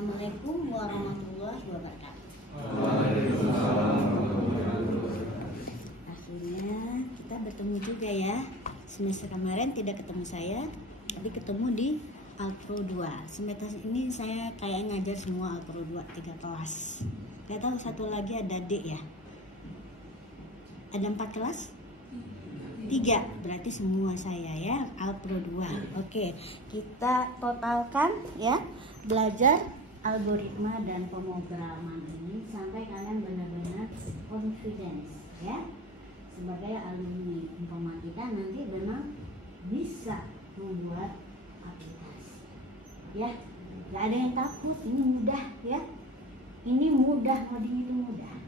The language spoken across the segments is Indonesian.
Assalamualaikum warahmatullahi wabarakatuh. Akhirnya kita bertemu juga ya. Semester kemarin tidak ketemu saya, tapi ketemu di Alpro 2. Semester ini saya kayak ngajar semua Alpro 2 3 kelas. Gak tahu satu lagi ada D ya. Ada 4 kelas? 3, berarti semua saya ya, Alpro 2. Oke, kita totalkan ya, belajar algoritma dan pemrograman ini sampai kalian benar-benar confidence ya. Sebagai alumni informatika nanti memang bisa membuat aplikasi ya. Gak ada yang takut, ini mudah ya. Ini mudah, coding itu mudah.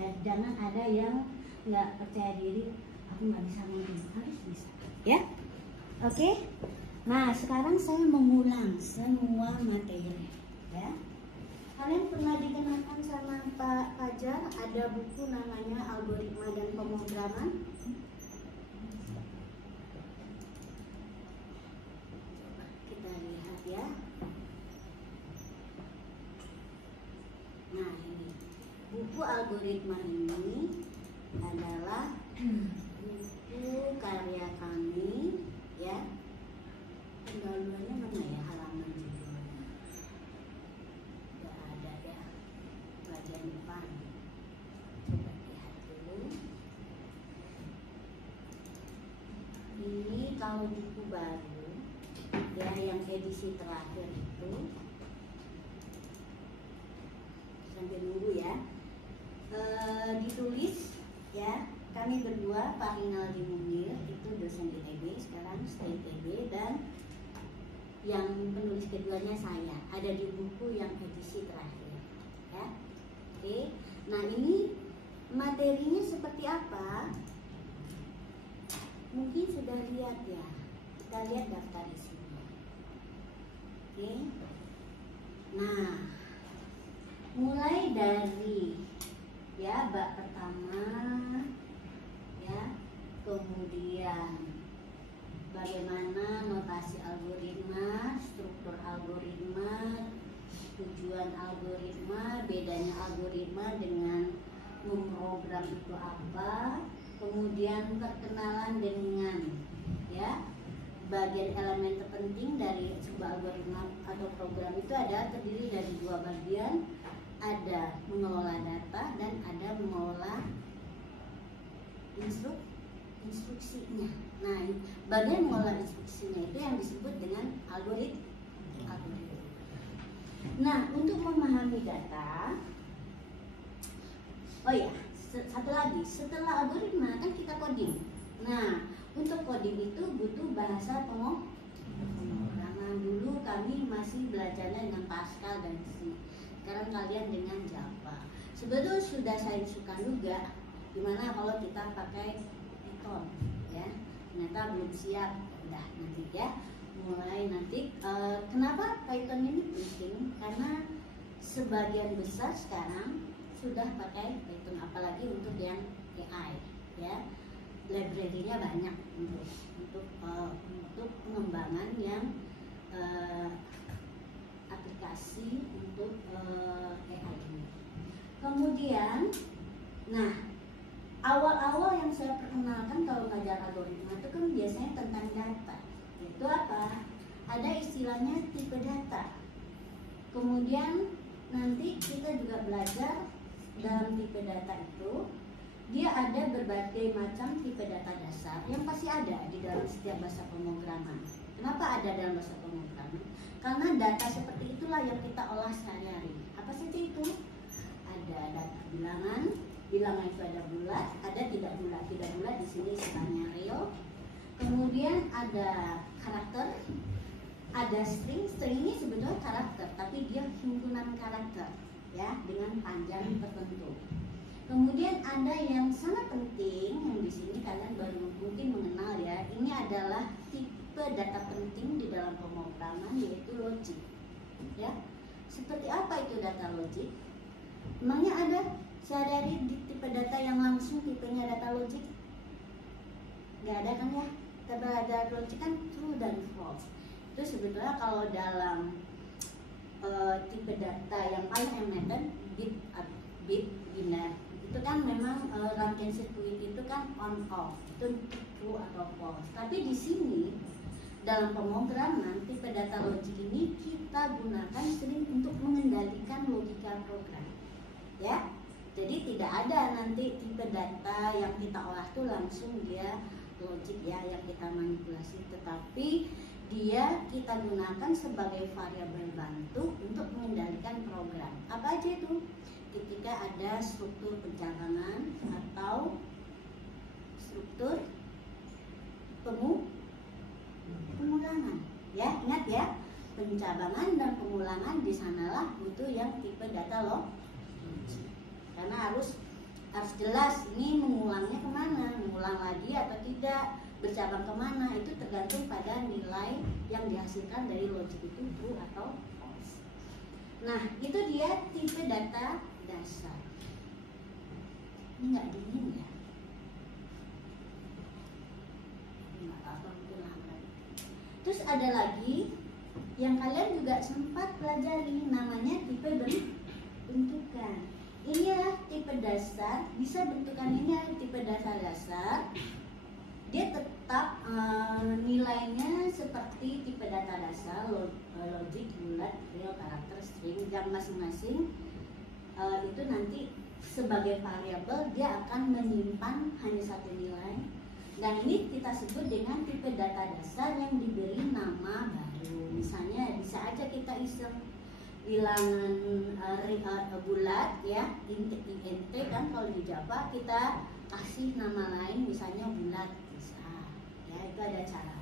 Dan jangan ada yang nggak percaya diri, aku nggak bisa ngoding, harus bisa ya. Oke, nah sekarang saya mengulang semua materi ya. Kalian pernah dikenalkan sama Pak Fajar, ada buku namanya Algoritma dan Pemrograman. Kita lihat ya. Nah ini buku algoritma ini adalah buku karya kami ya. Pendahuluannya mana ya, halaman judulnya? Gak ada ya, bagian depan. Coba lihat dulu. Ini kalau buku baru ya, yang edisi terakhir itu, sambil nunggu ya. Ditulis ya, kami berdua, Pak Rinaldi Munir itu dosen ITB, sekarang stay ITB, dan yang penulis keduanya saya, ada di buku yang edisi terakhir ya. Oke, nah ini materinya seperti apa? Mungkin sudah lihat ya, kita lihat daftar isinya. Oke, nah mulai dari ya bab pertama ya, kemudian bagaimana notasi algoritma, struktur algoritma, tujuan algoritma, bedanya algoritma dengan memprogram itu apa, kemudian perkenalan dengan ya bagian elemen terpenting dari sebuah algoritma atau program itu ada terdiri dari 2 bagian, ada mengelola data dan ada mengelola instruksinya. Nah, bagian mengelola instruksinya itu yang disebut dengan algoritma. Nah, untuk memahami data, oh ya, satu lagi, setelah algoritma kan kita coding. Nah, untuk coding itu butuh bahasa pemrograman. Dulu kami masih belajarnya dengan Pascal dan C. Sekarang kalian dengan Java. Sebetulnya sudah saya suka juga. Gimana kalau kita pakai Python ya? Ternyata belum siap. Udah nanti ya. Mulai nanti. Kenapa Python ini penting? Karena sebagian besar sekarang sudah pakai Python, apalagi untuk yang AI ya. Library-nya banyak untuk pengembangan yang aplikasi untuk AI ini. Kemudian, nah awal-awal yang saya perkenalkan kalau ngajar algoritma itu kan biasanya tentang data. Itu apa? Ada istilahnya tipe data. Kemudian nanti kita juga belajar dalam tipe data itu, dia ada berbagai macam tipe data dasar yang pasti ada di dalam setiap bahasa pemrograman. Kenapa ada dalam bahasa pemrograman? Karena data seperti itulah yang kita olah sehari-hari. Apa sih itu? Ada data bilangan itu ada bulat, ada tidak bulat. Tidak bulat di sini istilahnya real. Kemudian ada karakter, ada string. String ini sebetulnya karakter, tapi dia himpunan karakter ya dengan panjang tertentu. Kemudian ada yang sangat penting yang di sini kalian baru mungkin mengenal ya. Ini adalah tipe data penting di dalam pemrograman, yaitu logik. Ya, seperti apa itu data logik? Emangnya ada sehari-hari di tipe data yang langsung tipenya data logik? Gak ada kan ya? Tipe data logik kan true dan false. Itu sebetulnya kalau dalam tipe data yang paling emergent bit biner. Itu kan memang rangkaian sirkuit itu kan on off, itu true atau false. Tapi di sini dalam pemrograman tipe data logik ini kita gunakan sering untuk mengendalikan logika program, ya. Jadi tidak ada nanti tipe data yang kita olah tuh langsung dia logik ya, yang kita manipulasi, tetapi dia kita gunakan sebagai variabel bantu untuk mengendalikan program. Apa aja itu? Ketika ada struktur pencabangan atau struktur pengulangan, ya, ingat ya, pencabangan dan pengulangan di sanalah butuh yang tipe data logik, karena harus jelas ini mengulangnya kemana, mengulang lagi atau tidak, bercabang kemana, itu tergantung pada nilai yang dihasilkan dari logik itu true atau false. Nah, itu dia tipe data dasar. Ini nggak dingin ya? Nggak apa-apa, mungkin hangat. Terus ada lagi yang kalian juga sempat pelajari, namanya tipe bentukan. Inilah tipe dasar, bisa bentukan ini tipe dasar. Dia tetap nilainya seperti tipe data dasar, logik, bulat, real, karakter, string, yang masing-masing itu nanti sebagai variabel dia akan menyimpan hanya satu nilai. Dan ini kita sebut dengan tipe data dasar yang diberi nama baru. Misalnya bisa aja kita iseng bilangan bulat ya, int kan, kalau di Java kita kasih nama lain misalnya bulat, bisa ya, itu ada cara.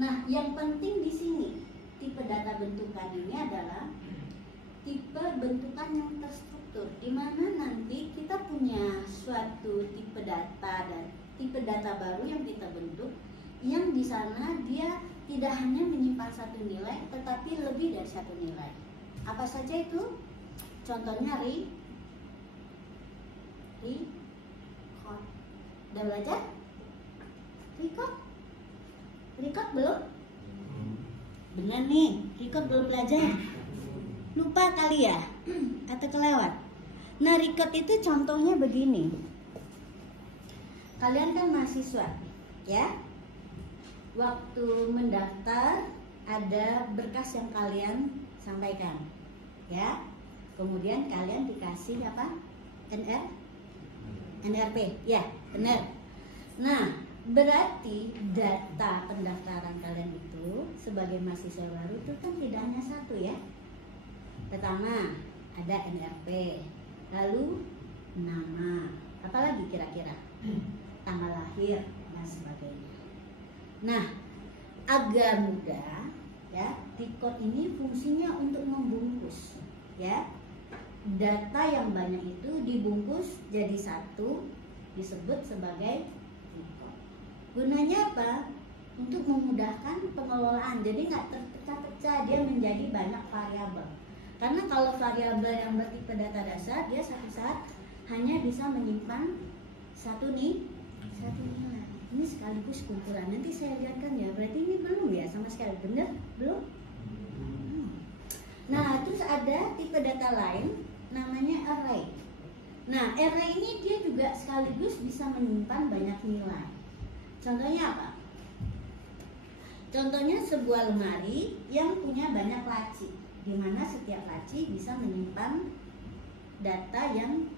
Nah, yang penting di sini tipe data bentukan ini adalah tipe bentukan yang terstruktur, di mana nanti kita punya suatu tipe data dan tipe data baru yang kita bentuk, yang di sana dia tidak hanya menyimpan satu nilai, tetapi lebih dari satu nilai. Apa saja itu? Contohnya record. Udah belajar? Record belum? Benar nih, record belum belajar. Lupa kali ya? Atau kelewat? Nah, record itu contohnya begini. Kalian kan mahasiswa, ya? Waktu mendaftar ada berkas yang kalian sampaikan, ya. Kemudian kalian dikasih apa? NRP, ya, benar. Nah, berarti data pendaftaran kalian itu sebagai mahasiswa baru itu kan tidak hanya satu ya. Pertama ada NRP, lalu nama, apalagi kira-kira, tanggal lahir dan sebagainya. Nah, agar mudah ya, record ini fungsinya untuk membungkus ya, data yang banyak itu dibungkus jadi satu, disebut sebagai record. Gunanya apa? Untuk memudahkan pengelolaan, jadi nggak terpecah-pecah, dia menjadi banyak variabel. Karena kalau variabel yang bertipe data dasar, dia satu saat hanya bisa menyimpan satu nilai. Ini sekaligus kumpulan. Nanti saya lihatkan ya. Berarti ini belum ya sama sekali, benar? Belum? Nah, terus ada tipe data lain, namanya array. Nah, array ini dia juga sekaligus bisa menyimpan banyak nilai. Contohnya apa? Contohnya sebuah lemari yang punya banyak laci, di mana setiap laci bisa menyimpan data yang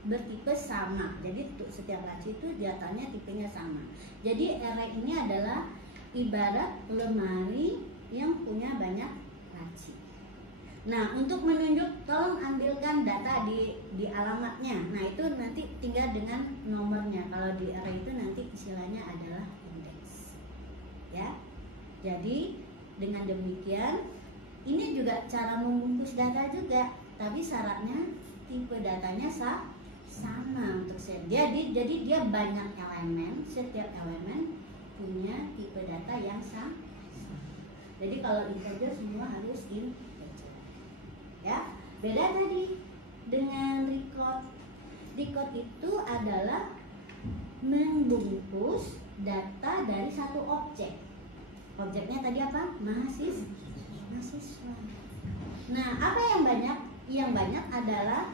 bertipe sama. Jadi untuk setiap laci itu datanya tipenya sama. Jadi array ini adalah ibarat lemari yang punya banyak laci. Nah, untuk menunjuk, tolong ambilkan data di alamatnya. Nah, itu nanti tinggal dengan nomornya. Kalau di array itu nanti istilahnya adalah indeks. Ya. Jadi dengan demikian ini juga cara membungkus data juga, tapi syaratnya tipe datanya sama untuk set. Jadi dia banyak elemen, setiap elemen punya tipe data yang sama. Jadi kalau integer semua harus integer. Ya, beda tadi dengan record. Record itu adalah membungkus data dari satu objek. Objeknya tadi apa? Mahasiswa. mahasiswa. Nah, apa yang banyak? Yang banyak adalah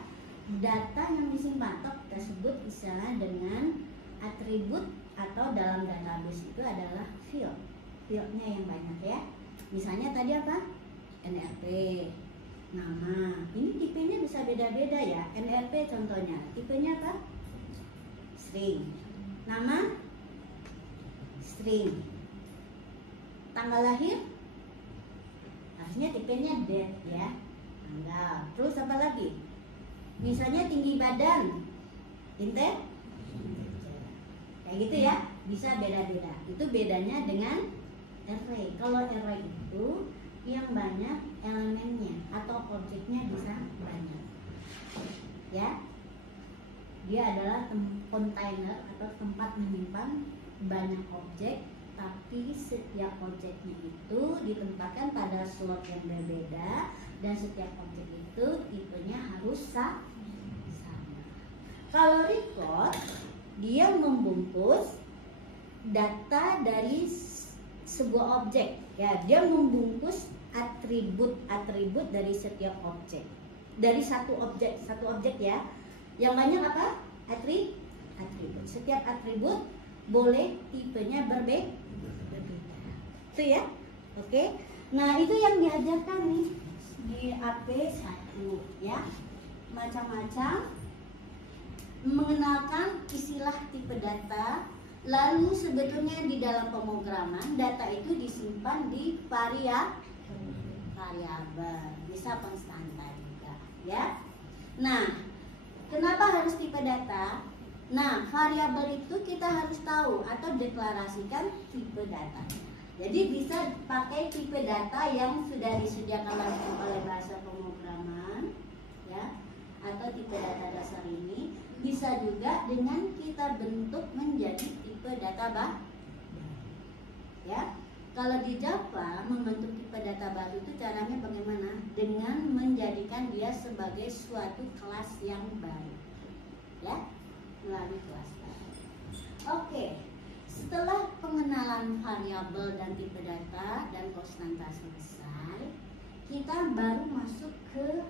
data yang disimpan. Kita sebut misalnya dengan atribut atau dalam database itu adalah field. Fieldnya yang banyak ya. Misalnya tadi apa? NRP, nama. Ini tipenya bisa beda-beda ya. NRP contohnya, tipenya apa? String. Nama? String. Tanggal lahir? Harusnya tipenya date ya. Tanggal. Terus apa lagi? Misalnya tinggi badan, integer. Kayak gitu ya. Bisa beda-beda. Itu bedanya dengan array. Kalau array itu yang banyak elemennya atau objeknya bisa banyak. Ya. Dia adalah kontainer atau tempat menyimpan banyak objek, tapi setiap objeknya itu ditempatkan pada slot yang berbeda dan setiap objek itu tipenya harus sama. Kalau record, dia membungkus data dari sebuah objek. Ya, dia membungkus atribut dari setiap objek. Dari satu objek ya. Yang banyak apa? Atribut. Setiap atribut boleh tipenya berbeda. Itu ya. Oke. Nah, itu yang diajarkan nih di AP1 ya. Macam-macam mengenalkan istilah tipe data. Lalu sebetulnya di dalam pemrograman data itu disimpan di variabel, bisa konstanta juga ya. Nah, kenapa harus tipe data? Nah, variabel itu kita harus tahu atau deklarasikan tipe data. Jadi bisa pakai tipe data yang sudah disediakan langsung oleh bahasa pemrograman ya, atau tipe data dasar ini. Bisa juga dengan kita bentuk menjadi tipe data baru. Ya, kalau di Java membentuk tipe data baru itu caranya bagaimana? Dengan menjadikan dia sebagai suatu kelas yang baru. Ya, melalui kelas baru. Oke, setelah pengenalan variabel dan tipe data dan konstanta selesai, kita baru masuk ke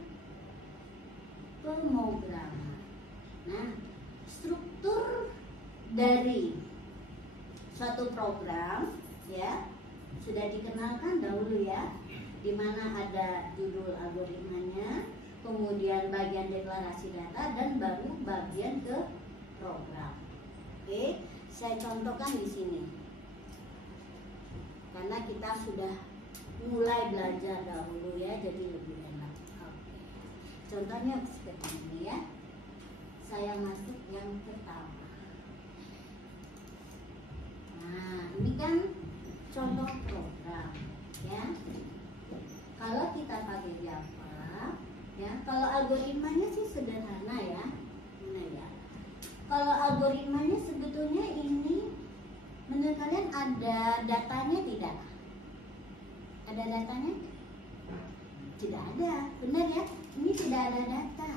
pemrograman. Nah, struktur dari suatu program ya sudah dikenalkan dahulu ya, di mana ada judul algoritmanya, kemudian bagian deklarasi data, dan baru bagian ke program. Oke, saya contohkan di sini karena kita sudah mulai belajar dahulu ya, jadi lebih enak. Oke, contohnya seperti ini ya. Saya masuk yang pertama. Nah, ini kan contoh program ya. Kalau kita pakai Java ya, kalau algoritmanya sih sederhana ya. Nah ya. Kalau algoritmanya sebetulnya ini menurut kalian ada datanya tidak? Ada datanya? Tidak ada, benar ya? Ini tidak ada data.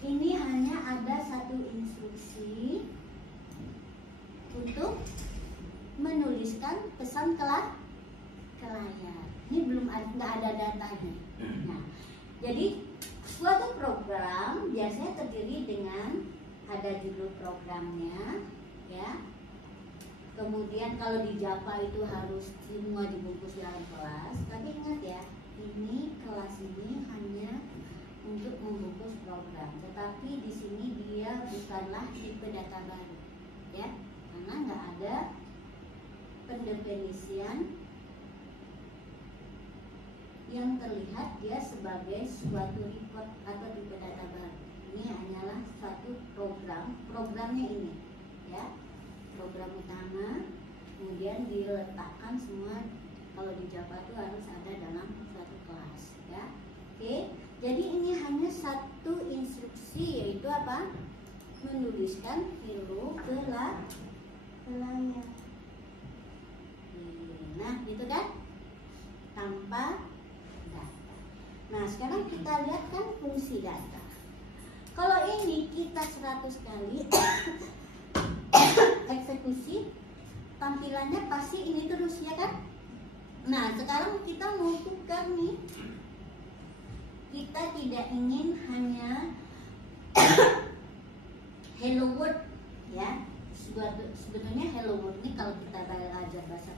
Ini hanya ada satu instruksi untuk menuliskan pesan ke layar. Ini belum nggak ada datanya. Nah, jadi suatu program biasanya terdiri dengan ada judul programnya, ya. Kemudian kalau di Java itu harus semua dibungkus dalam kelas. Tapi ingat ya, ini kelas ini hanya untuk membungkus program, tetapi di sini dia bukanlah tipe data baru, ya, karena nggak ada pendefinisian yang terlihat dia sebagai suatu record atau tipe data baru. Ini hanyalah satu programnya ini, ya, program utama, kemudian diletakkan semua. Kalau di Java itu harus ada dalam suatu kelas, ya. Oke. Jadi ini hanya satu instruksi, yaitu apa? Menuliskan hello ke layar. Nah, gitu kan? Tanpa data. Nah, sekarang kita lihat kan fungsi data. Kalau ini kita 100 kali eksekusi, tampilannya pasti ini terus, ya kan? Nah, sekarang kita mau tukar nih. Kita tidak ingin hanya hello world ya. Sebetulnya hello world ini kalau kita belajar bahasa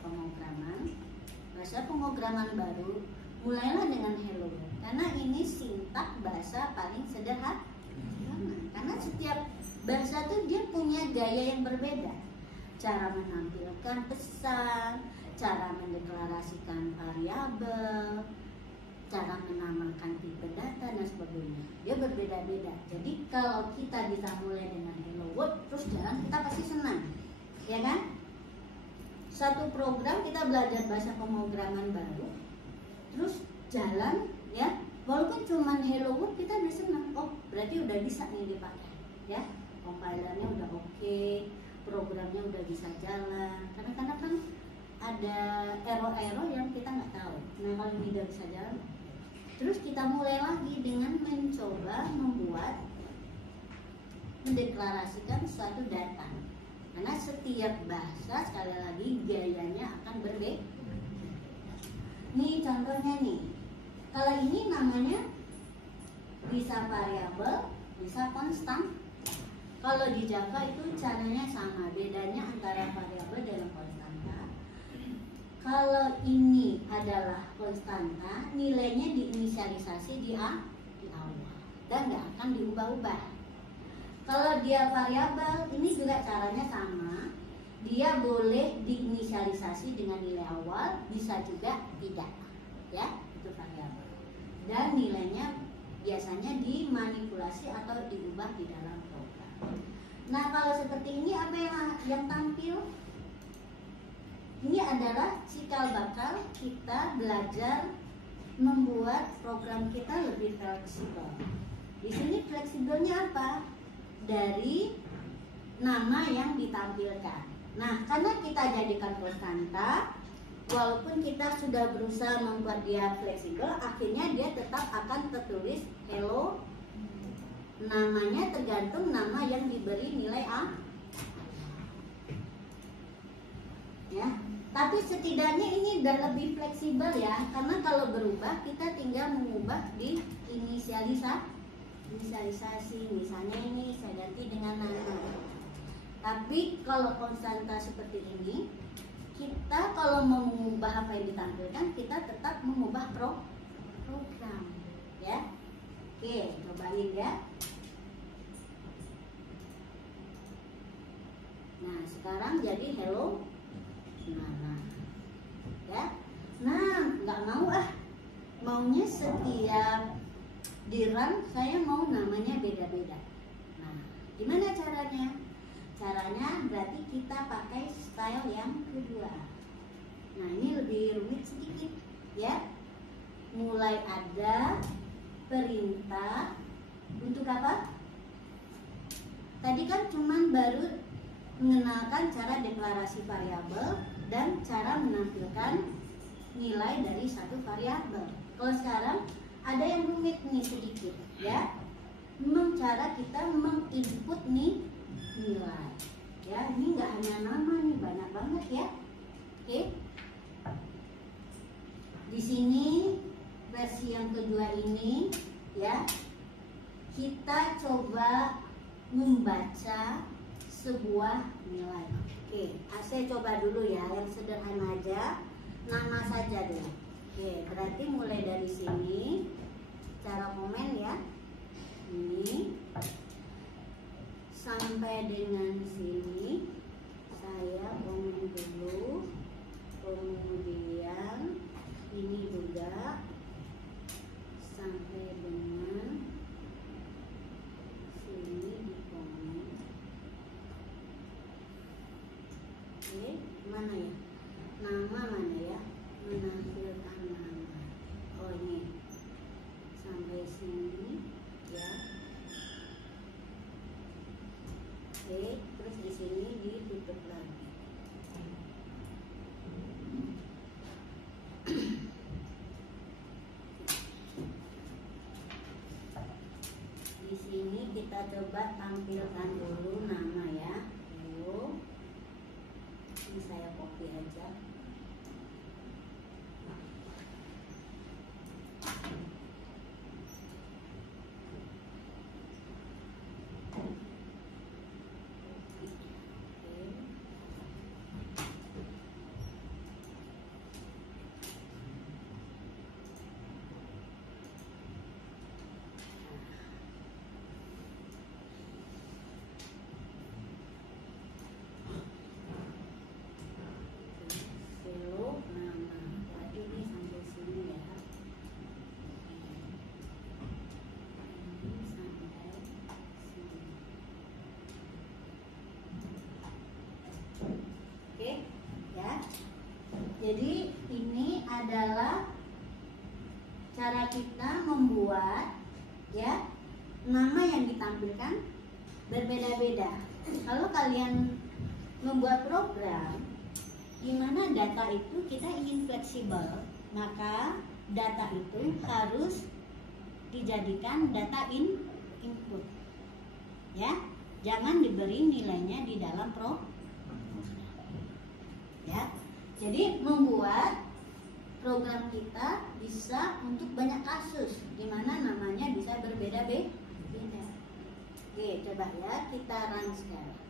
pemrograman baru, mulailah dengan hello world. Karena ini sintak bahasa paling sederhana. Karena setiap bahasa itu dia punya gaya yang berbeda. Cara menampilkan pesan, cara mendeklarasikan variabel, cara menamakan tipe data dan sebagainya. Dia berbeda-beda. Jadi kalau kita bisa mulai dengan hello world terus jalan, kita pasti senang. Ya kan? Satu program kita belajar bahasa pemrograman baru, terus jalan ya. Walaupun cuma hello world kita udah senang. Oh, berarti udah bisa nih dipakai. Ya. Compilernya udah oke, programnya udah bisa jalan. Karena kan ada error-error yang kita nggak tahu. Nah, kalau ini udah bisa jalan, terus kita mulai lagi dengan mencoba mendeklarasikan suatu data. Karena setiap bahasa sekali lagi gayanya akan berbeda. Nih contohnya nih. Kalau ini namanya bisa variabel, bisa konstan. Kalau di Java itu caranya sama, bedanya antara variabel dan konstanta. Kalau ini adalah konstanta, nilainya diinisialisasi di awal dan nggak akan diubah-ubah. Kalau dia variabel, ini juga caranya sama. Dia boleh diinisialisasi dengan nilai awal, bisa juga tidak, ya itu variabel. Dan nilainya biasanya dimanipulasi atau diubah di dalam program. Nah, kalau seperti ini apa yang tampil? Ini adalah cikal bakal kita belajar membuat program kita lebih fleksibel. Di sini fleksibelnya apa? Dari nama yang ditampilkan. Nah, karena kita jadikan konstanta, walaupun kita sudah berusaha membuat dia fleksibel, akhirnya dia tetap akan tertulis hello. Namanya tergantung nama yang diberi nilai A. Ya, tapi setidaknya ini udah lebih fleksibel ya, karena kalau berubah kita tinggal mengubah di inisialisasi. Misalnya ini saya ganti dengan nama. Tapi kalau konstanta seperti ini, kita kalau mau mengubah apa yang ditampilkan, kita tetap mengubah program, ya. Oke, cobain ya. Nah, sekarang jadi hello Nana, ya. Nah, nggak mau maunya setiap di run saya mau namanya beda-beda. Nah, gimana caranya? Caranya berarti kita pakai style yang kedua. Nah, ini lebih rumit sedikit, ya. Mulai ada perintah untuk apa? Tadi kan cuman baru mengenalkan cara deklarasi variabel dan cara menampilkan nilai dari satu variabel. Kalau sekarang ada yang rumit nih sedikit, ya. Cara kita menginput nih nilai, ya. Ini nggak hanya nama nih, banyak banget ya. Oke. Di sini versi yang kedua ini, ya. Kita coba membaca sebuah nilai. Oke, saya coba dulu ya, yang sederhana aja, nama saja dulu. Oke, berarti mulai dari sini, cara komen ya, ini sampai dengan sini, saya komen dulu, kemudian ini juga sampai dengan sini di komen. Oke, mana ya? Nama mana ya? Menampilkan nama. Oh, ini sampai sini ya. Oke, terus di sini ditutup lagi. Di sini kita coba tampilkan dulu nama ya. Lalu ini saya copy aja. cara kita membuat ya nama yang ditampilkan berbeda-beda. Kalau kalian membuat program di mana data itu kita ingin fleksibel, maka data itu harus dijadikan data input. Ya, jangan diberi nilainya di dalam program. Ya, jadi membuat program kita bisa untuk banyak kasus di mana namanya bisa berbeda-beda. Oke, coba ya kita run sekarang.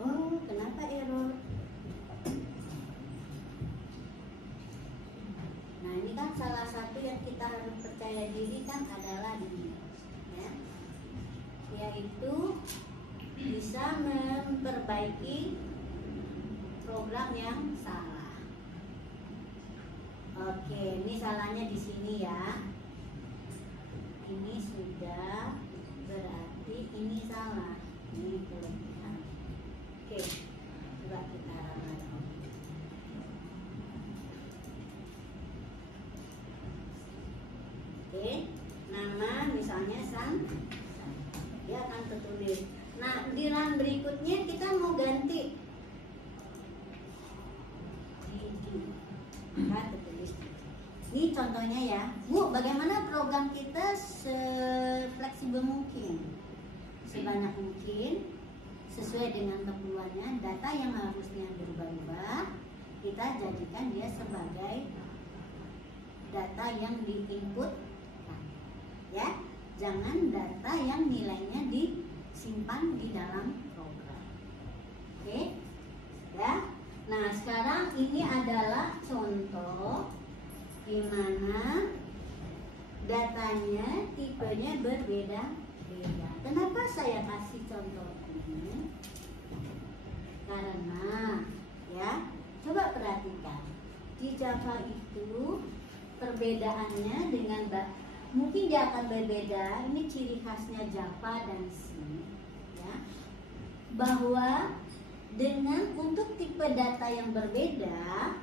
Oh, kenapa error? Nah, ini kan salah satu yang kita harus percaya diri kan adalah ini, ya, yaitu bisa memperbaiki program yang salah. Oke, ini salahnya di sini ya. Ini sudah berarti ini salah. Ini kelebihan. Oke, coba kita run. Oke, nama misalnya San, dia akan tertulis. Nah, di run berikutnya kita mau ganti. Ini contohnya ya, Bu, bagaimana program kita sefleksibel mungkin, sebanyak mungkin, sesuai dengan keperluannya. Data yang harusnya berubah-ubah, kita jadikan dia sebagai data yang diinput, ya. Jangan data yang nilainya disimpan di dalam program. Oke, ya. Nah, sekarang ini adalah contoh di mana datanya tipenya berbeda-beda. Kenapa saya kasih contoh ini? Karena ya, coba perhatikan di Java itu perbedaannya dengan mungkin dia akan berbeda. Ini ciri khasnya Java dan C, ya, bahwa dengan untuk tipe data yang berbeda,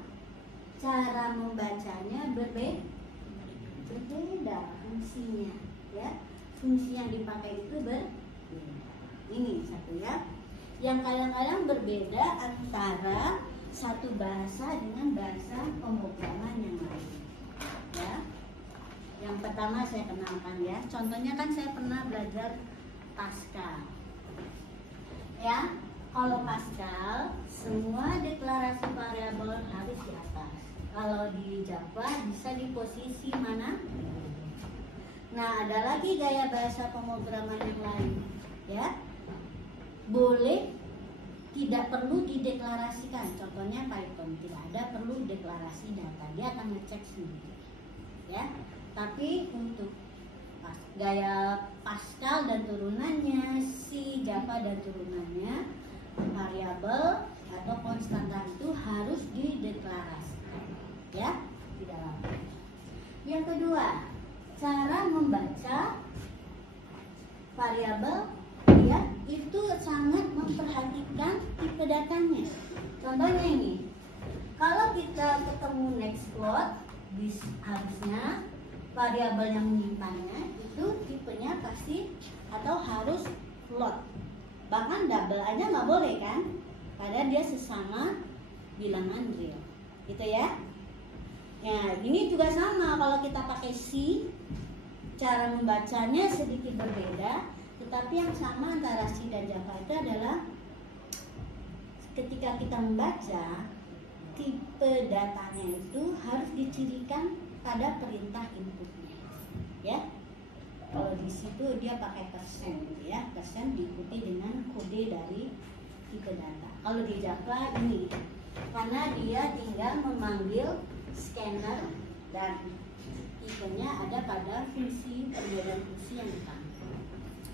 cara membacanya berbeda fungsinya, ya. Fungsi yang dipakai itu berbeda. Ini satu ya. Yang kadang-kadang berbeda antara satu bahasa dengan bahasa pemrograman yang lain. Ya. Yang pertama saya kenalkan ya. Contohnya kan saya pernah belajar Pascal. Ya. Kalau Pascal, semua deklarasi variabel harus di atas. Kalau di Java bisa di posisi mana? Nah, ada lagi gaya bahasa pemrograman yang lain, ya. Boleh tidak perlu dideklarasikan. Contohnya Python, tidak ada perlu deklarasi data, dia akan ngecek sendiri, ya. Tapi untuk gaya Pascal dan turunannya, C, Java dan turunannya, variabel atau konstantan itu harus dideklarasikan, ya, di dalam. Yang kedua, cara membaca variabel, ya, itu sangat memperhatikan tipe datanya. Contohnya ini, kalau kita ketemu next float, harusnya variabel yang menyimpannya itu tipenya pasti atau harus float. Bahkan double aja nggak boleh kan, padahal dia sesama bilangan real, gitu ya. Ya, ini juga sama kalau kita pakai C, cara membacanya sedikit berbeda, tetapi yang sama antara C dan Java itu adalah ketika kita membaca, tipe datanya itu harus dicirikan pada perintah inputnya, ya. Kalau di situ dia pakai persen, gitu ya, persen diikuti dengan kode dari tipe data. Kalau di Java ini, karena dia tinggal memanggil scanner dan tipenya ada pada fungsi perbedaan fungsi yang dipanggil.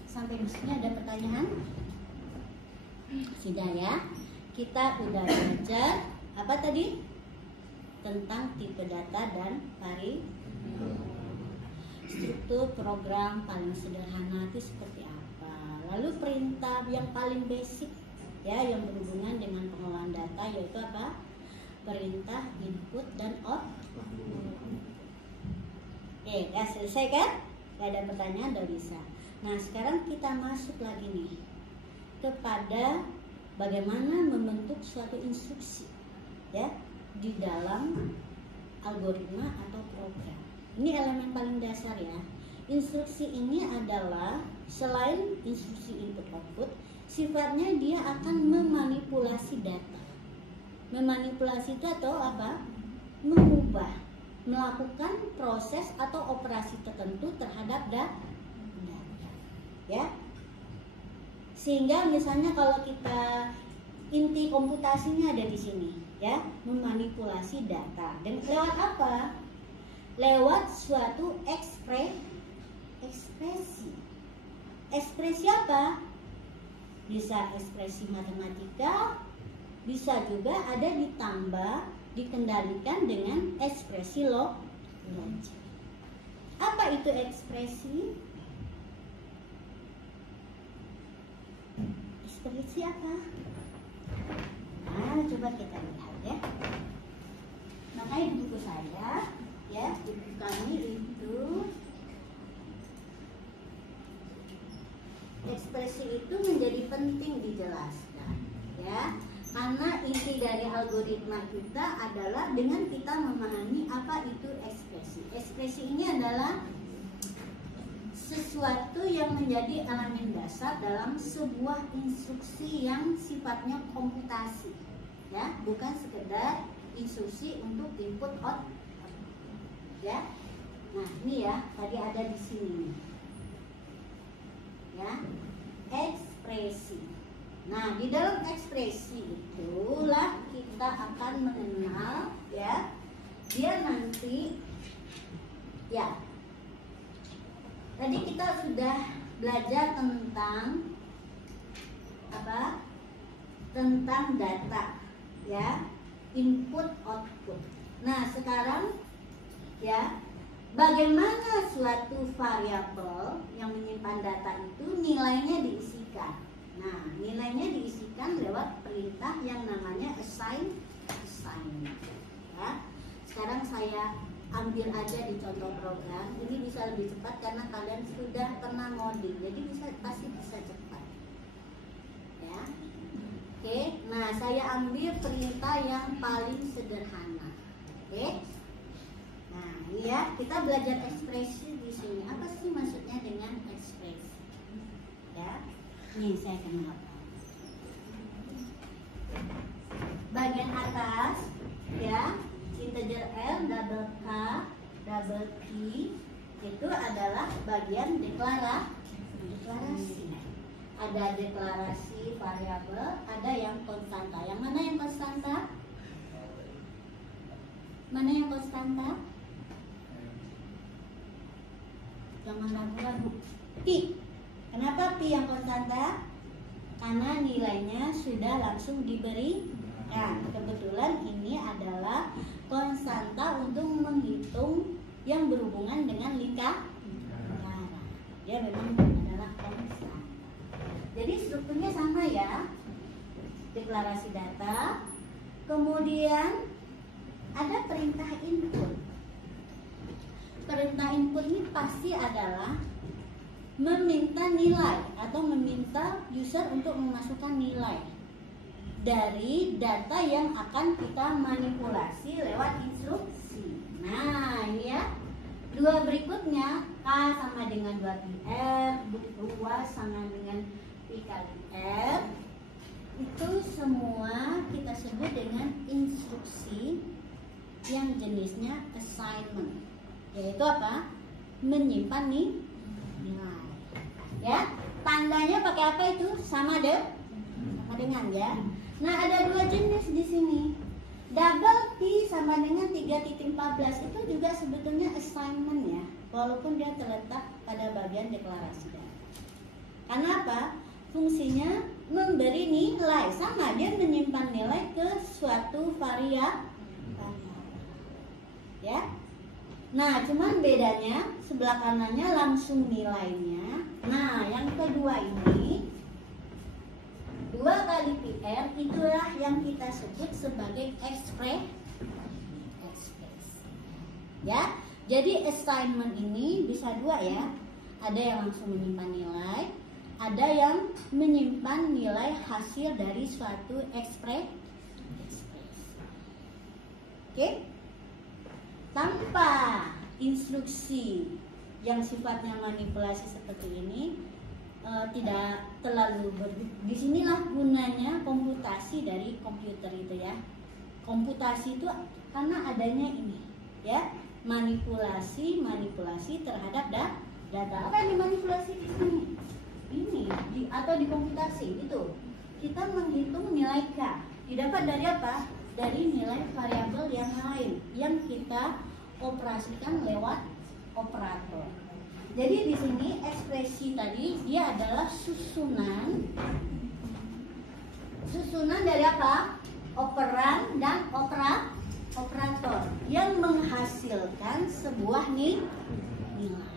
Sampai di sini ada pertanyaan? Sudah ya, kita udah belajar apa tadi? Tentang tipe data dan variabel. Struktur program paling sederhana itu seperti apa? Lalu perintah yang paling basic ya yang berhubungan dengan pengolahan data, yaitu apa? Perintah input dan output. Oke, udah selesai kan? Gak ada pertanyaan, udah bisa. Nah, sekarang kita masuk lagi nih kepada bagaimana membentuk suatu instruksi ya di dalam algoritma atau program. Ini elemen paling dasar ya. Instruksi ini adalah selain instruksi input output, sifatnya dia akan memanipulasi data. Memanipulasi itu atau apa? Mengubah, melakukan proses atau operasi tertentu terhadap data. Ya. Sehingga misalnya kalau kita inti komputasinya ada di sini, ya, memanipulasi data. Dan lewat apa? Lewat suatu ekspresi. Ekspresi apa? Bisa ekspresi matematika, bisa juga ada ditambah, dikendalikan dengan ekspresi logik. Apa itu ekspresi? Ekspresi apa? Nah, coba kita lihat ya. Makanya di buku saya, ya, di buku kami itu ekspresi itu menjadi penting dijelaskan, ya. Karena inti dari algoritma kita adalah dengan kita memahami apa itu ekspresi. Ekspresi ini adalah sesuatu yang menjadi elemen dasar dalam sebuah instruksi yang sifatnya komputasi, ya, bukan sekedar instruksi untuk input output, ya. Nah, ini ya, tadi ada di sini, ya, ekspresi. Nah, di dalam ekspresi itulah kita akan mengenal, ya, dia nanti, ya. Tadi kita sudah belajar tentang apa? Tentang data, ya, input output. Nah, sekarang ya, bagaimana suatu variabel yang menyimpan data itu nilainya diisikan. Nah, nilainya diisikan lewat perintah yang namanya assignment. Ya. Sekarang saya ambil aja di contoh program, ini bisa lebih cepat karena kalian sudah pernah ngoding, jadi pasti bisa cepat. Ya, oke. Nah, saya ambil perintah yang paling sederhana. Oke. Nah, ini ya, kita belajar ekspresi di sini. Apa sih maksudnya dengan ekspresi? Ya, ini saya kenal. Bagian atas, ya. Integer L, double K, double P itu adalah bagian deklarasi. Ada deklarasi variabel, ada yang konstanta. Yang mana yang konstanta? Mana yang konstanta? Jangan ragu-ragu. Pi. Kenapa pi yang konstanta? Karena nilainya sudah langsung diberi. Nah, kebetulan ini adalah konstanta untuk menghitung yang berhubungan dengan lingkaran. Dia memang adalah konstanta. Jadi strukturnya sama ya. Deklarasi data, kemudian ada perintah input. Perintah input ini pasti adalah meminta nilai atau meminta user untuk memasukkan nilai dari data yang akan kita manipulasi lewat instruksi. Nah, ini ya. Dua berikutnya, K sama dengan 2πr, 2 sama dengan Pi kali R. Itu semua kita sebut dengan instruksi yang jenisnya assignment. Yaitu apa? Menyimpan nilai. Ya, tandanya pakai apa itu? Sama dengan ya. Nah, ada dua jenis di sini. Double P sama dengan 3.14 itu juga sebetulnya assignment ya, walaupun dia terletak pada bagian deklarasi data. Karena apa? Fungsinya memberi nilai, sama dia menyimpan nilai ke suatu variabel. Ya. Nah, cuman bedanya sebelah kanannya langsung nilainya. Nah, yang kedua ini 2 kali kali PR, itulah yang kita sebut sebagai ekspresi. Ya, jadi assignment ini bisa dua ya. Ada yang langsung menyimpan nilai, ada yang menyimpan nilai hasil dari suatu ekspresi. Oke? Tanpa instruksi yang sifatnya manipulasi seperti ini, tidak terlalu disinilah gunanya komputasi dari komputer itu ya. Komputasi itu karena adanya ini ya, manipulasi terhadap data. Apa yang dimanipulasi di sini? Ini atau di komputasi itu kita menghitung nilai K, didapat dari apa? Dari nilai variabel yang lain yang kita operasikan lewat operator. Jadi di sini ekspresi tadi dia adalah susunan dari apa? Operan dan operator yang menghasilkan sebuah nilai.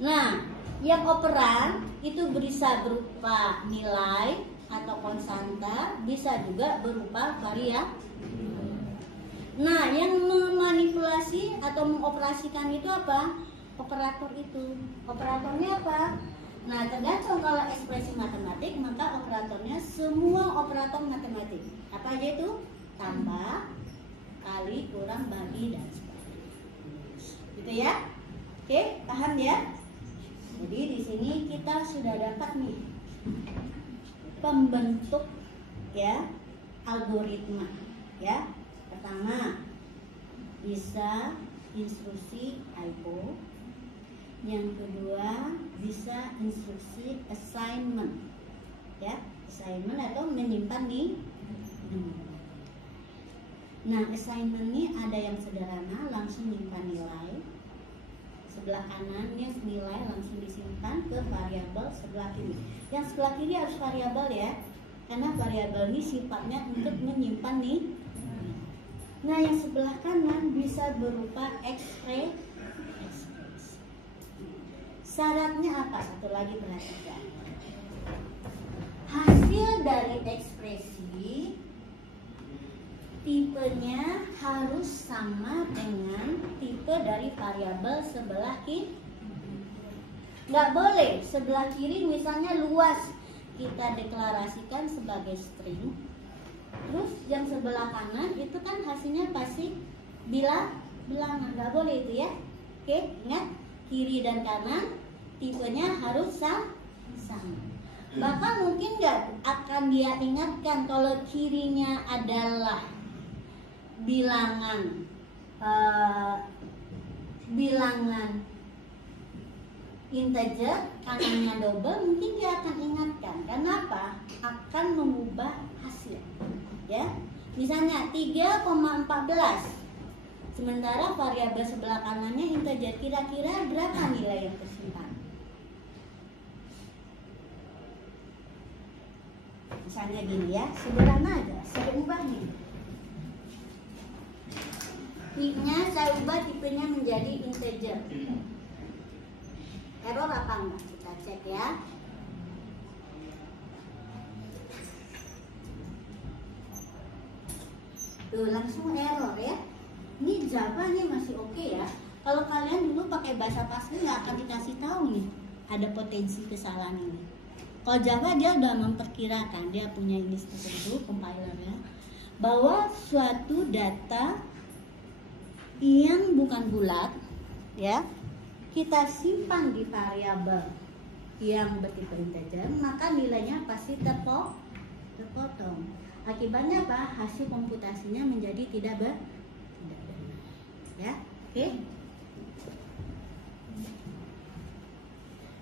Nah, yang operan itu bisa berupa nilai atau konstanta, bisa juga berupa variabel. Nah, yang memanipulasi atau mengoperasikan itu apa? Operator itu. Operatornya apa? Nah, tergantung kalau ekspresi matematik, maka operatornya semua operator matematik. Apa aja itu? Tambah, kali, kurang, bagi, dan sebagainya. Gitu ya? Oke, paham ya? Jadi di sini kita sudah dapat nih pembentuk ya algoritma ya. Pertama, bisa instruksi IO. Yang kedua, bisa instruksi assignment ya, assignment atau menyimpan nih. Nah, assignment ini ada yang sederhana, langsung menyimpan nilai. Sebelah kanannya nilai langsung disimpan ke variabel sebelah kiri. Yang sebelah kiri harus variabel ya, karena variabel ini sifatnya untuk menyimpan nih. Nah, yang sebelah kanan bisa berupa ekspresi. Syaratnya apa? Satu lagi perhatikan. Hasil dari ekspresi tipenya harus sama dengan tipe dari variabel sebelah kiri. Nggak boleh sebelah kiri misalnya luas kita deklarasikan sebagai string, terus yang sebelah kanan itu kan hasilnya pasti bilangan. Nggak boleh itu ya. Oke, ingat kiri dan kanan tipenya harus sama. Bahkan mungkin nggak akan dia ingatkan kalau kirinya adalah bilangan integer, kanannya double, mungkin dia akan ingatkan. Kenapa? Akan mengubah hasil ya. Misalnya 3,14, sementara variabel sebelah kanannya integer, kira-kira berapa nilai yang tersimpan? Misalnya gini ya, sederhana aja, saya ubah nih. Tipenya saya ubah tipenya menjadi integer. Error apa enggak? Kita cek ya. Tuh, langsung error ya. Ini Java nih masih oke ya. Kalau kalian dulu pakai bahasa Pascal nggak akan dikasih tahu nih ada potensi kesalahan ini. Kalau Java dia udah memperkirakan, dia punya ini tertentu compilernya, bahwa suatu data yang bukan bulat ya kita simpan di variabel yang bertipe integer, maka nilainya pasti terpotong. Akibatnya apa? Hasil komputasinya menjadi tidak benar ya. Oke.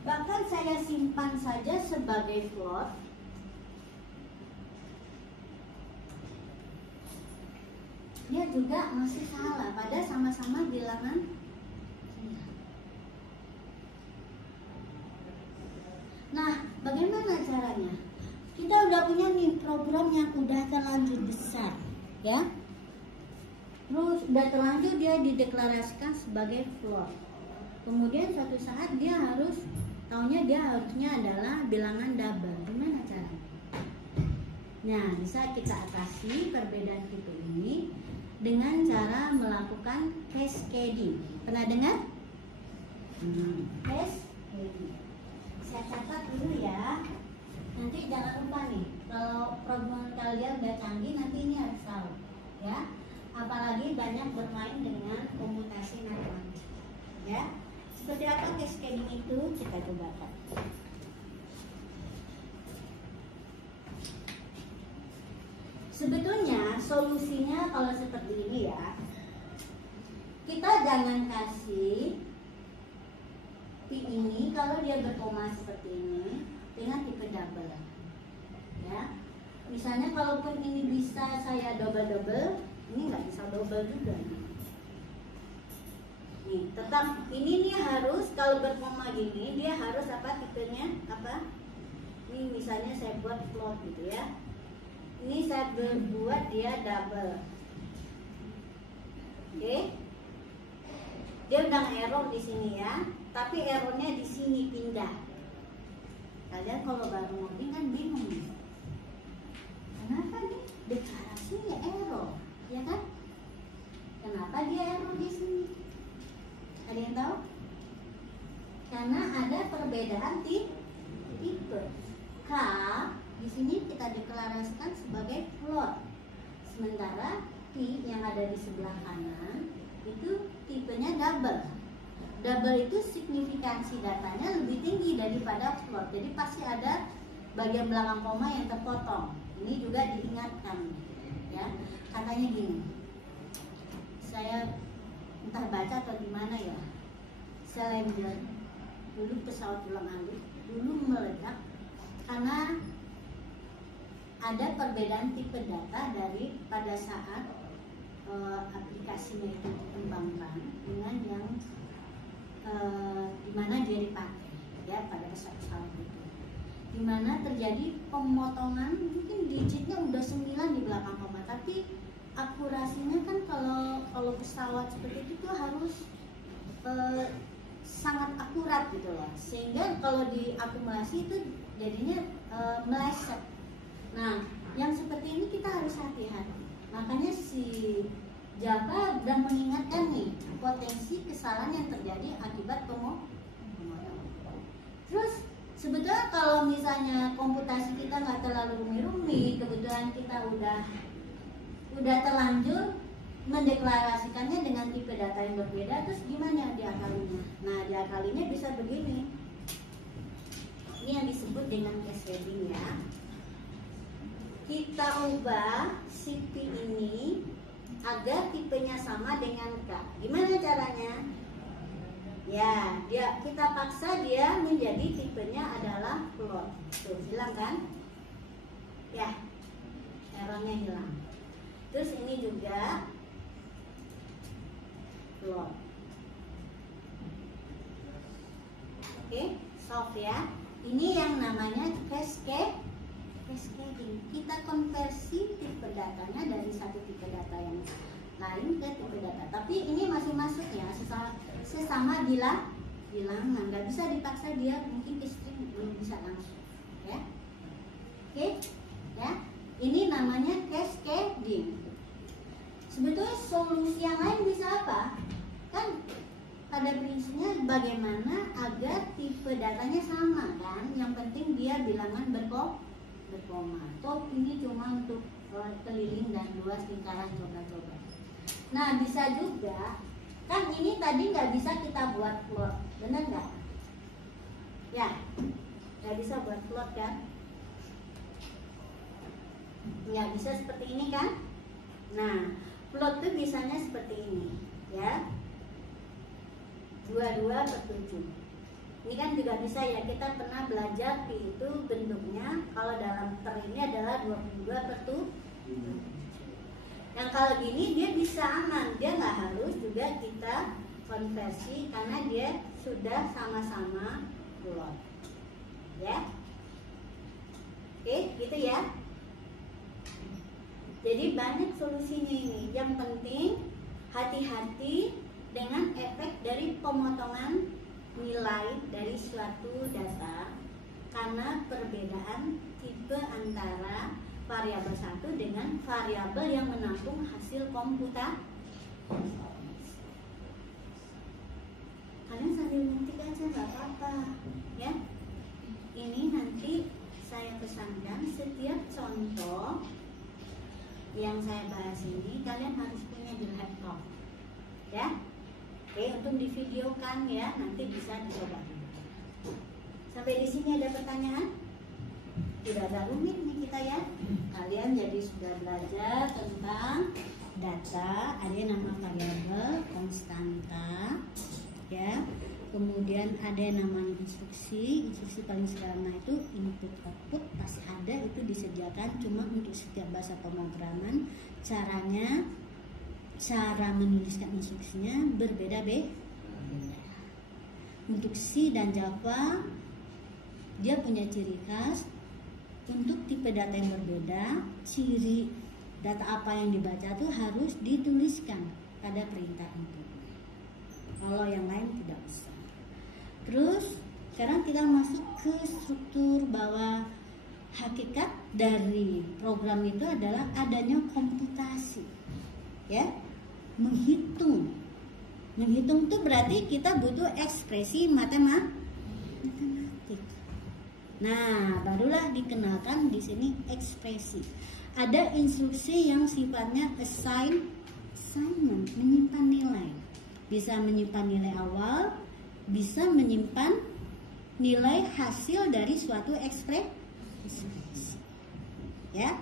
Bahkan saya simpan saja sebagai float, dia juga masih salah, padahal sama-sama bilangan. Nah, bagaimana caranya? Kita udah punya nih program yang udah terlanjur besar ya, terus udah terlanjur dia dideklarasikan sebagai float. Kemudian suatu saat dia harusnya adalah bilangan double. Gimana caranya? Nah, bisa kita atasi perbedaan tipe ini dengan cara melakukan cascading. Pernah dengar? Cascading. Saya catat dulu ya. Nanti jangan lupa nih, kalau program kalian udah canggih nanti ini harus tahu, ya. Apalagi banyak bermain dengan komputasi matematik, ya. Seperti apa cascading itu? Kita coba. Sebetulnya solusinya kalau seperti ini ya, kita jangan kasih P ini kalau dia berkoma seperti ini dengan tipe double, ya. Misalnya kalaupun ini bisa saya double, ini nggak bisa double juga nih. Tetap ini nih harus, kalau berkoma gini dia harus apa tipenya apa? Ini misalnya saya buat float gitu ya. Ini saya berbuat dia double. Oke. Dia udah error di sini ya, tapi errornya di sini pindah. Kalian kalau baru ngoding kan bingung nih. Kenapa nih deklarasinya error, ya kan? Kenapa dia error di sini? Ada yang tahu? Karena ada perbedaan tipe. K di sini kita deklarasikan sebagai float, sementara P yang ada di sebelah kanan itu tipenya double. Double itu signifikansi datanya lebih tinggi daripada float, jadi pasti ada bagian belakang koma yang terpotong. Ini juga diingatkan, ya. Katanya gini, saya entah baca atau gimana ya, Challenger dulu pesawat ulang-alik dulu meledak karena ada perbedaan tipe data dari pada saat aplikasinya itu dikembangkan dengan yang dimana dia dipakai ya pada pesawat itu, dimana terjadi pemotongan mungkin digitnya udah 9 di belakang koma, tapi akurasinya kan kalau pesawat seperti itu tuh harus sangat akurat gitu loh, sehingga kalau diakumulasi itu jadinya meleset. Nah, yang seperti ini kita harus hati-hati. Makanya si Java udah mengingatkan nih potensi kesalahan yang terjadi akibat pemotongan. Terus sebetulnya kalau misalnya komputasi kita nggak terlalu rumit, kebetulan kita udah terlanjur mendeklarasikannya dengan tipe data yang berbeda, terus gimana diakalinya? Nah, diakalinya bisa begini. Ini yang disebut dengan cascading ya. Kita ubah si P ini agar tipenya sama dengan K. Gimana caranya? Ya, kita paksa dia menjadi tipenya adalah float. Tuh, hilang kan? Ya, errornya hilang. Terus ini juga float. Oke, solve ya. Ini yang namanya cascading. Kita konversi tipe datanya dari satu tipe data yang lain ke tipe data. Tapi ini masih masuk ya, sesama bilangan. Nggak bisa dipaksa dia mungkin ke string, belum bisa langsung. Ya, oke, ya. Ini namanya cascading. Sebetulnya solusi yang lain bisa apa? Kan pada prinsipnya bagaimana agar tipe datanya sama kan? Yang penting dia bilangan berkoma. Toh ini cuma untuk keliling dan luas lingkaran coba-coba. Nah, bisa juga kan ini tadi nggak bisa kita buat float, benar nggak? Ya, nggak bisa buat float kan? Nggak bisa seperti ini kan? Nah, float tuh bisanya seperti ini, ya. 22/7. Ini kan juga bisa ya, kita pernah belajar P itu bentuknya kalau dalam ter ini adalah 22/7. Yang kalau gini dia bisa aman, dia nggak harus juga kita konversi karena dia sudah sama-sama float. Ya, oke, gitu ya. Jadi banyak solusinya ini. Yang penting hati-hati dengan efek dari pemotongan nilai dari suatu data karena perbedaan tipe antara variabel 1 dengan variabel yang menampung hasil komputer. Kalian sambil ngetik aja nggak apa-apa ya. Ini nanti saya pesankan setiap contoh yang saya bahas ini kalian harus punya di laptop ya. Oke, untuk divideokan ya, nanti bisa dicoba. Sampai di sini ada pertanyaan? Tidak ada rumit nih kita ya. Kalian jadi sudah belajar tentang data, ada yang nama variabel, konstanta ya. Kemudian ada yang namanya instruksi paling sederhana itu input output pasti ada, itu disediakan, cuma untuk setiap bahasa pemrograman cara menuliskan instruksinya berbeda-beda. Untuk C dan Java dia punya ciri khas. Untuk tipe data yang berbeda, ciri data apa yang dibaca itu harus dituliskan pada perintah input. Kalau yang lain tidak bisa. Terus sekarang kita masuk ke struktur bahwa hakikat dari program itu adalah adanya komputasi ya. Menghitung itu berarti kita butuh ekspresi matematik. Nah, barulah dikenalkan di sini ekspresi. Ada instruksi yang sifatnya assignment, menyimpan nilai. Bisa menyimpan nilai awal, bisa menyimpan nilai hasil dari suatu ekspresi. Ya.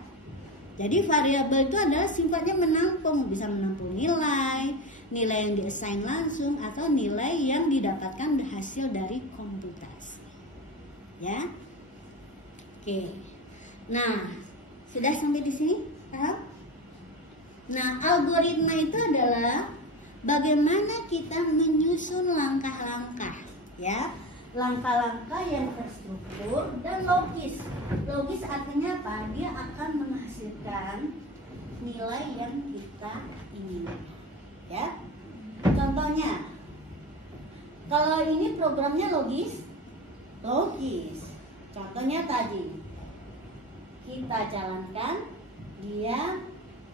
Jadi variabel itu adalah sifatnya menampung, bisa menampung nilai yang diassign langsung atau nilai yang didapatkan hasil dari komputasi. Ya. Oke. Nah, sudah sampai di sini? Paham? Nah, algoritma itu adalah bagaimana kita menyusun langkah-langkah, ya. Langkah-langkah yang terstruktur dan logis. Logis artinya apa? Dia akan menghasilkan nilai yang kita inginkan. Ya. Contohnya, kalau ini programnya logis. Contohnya tadi kita jalankan, dia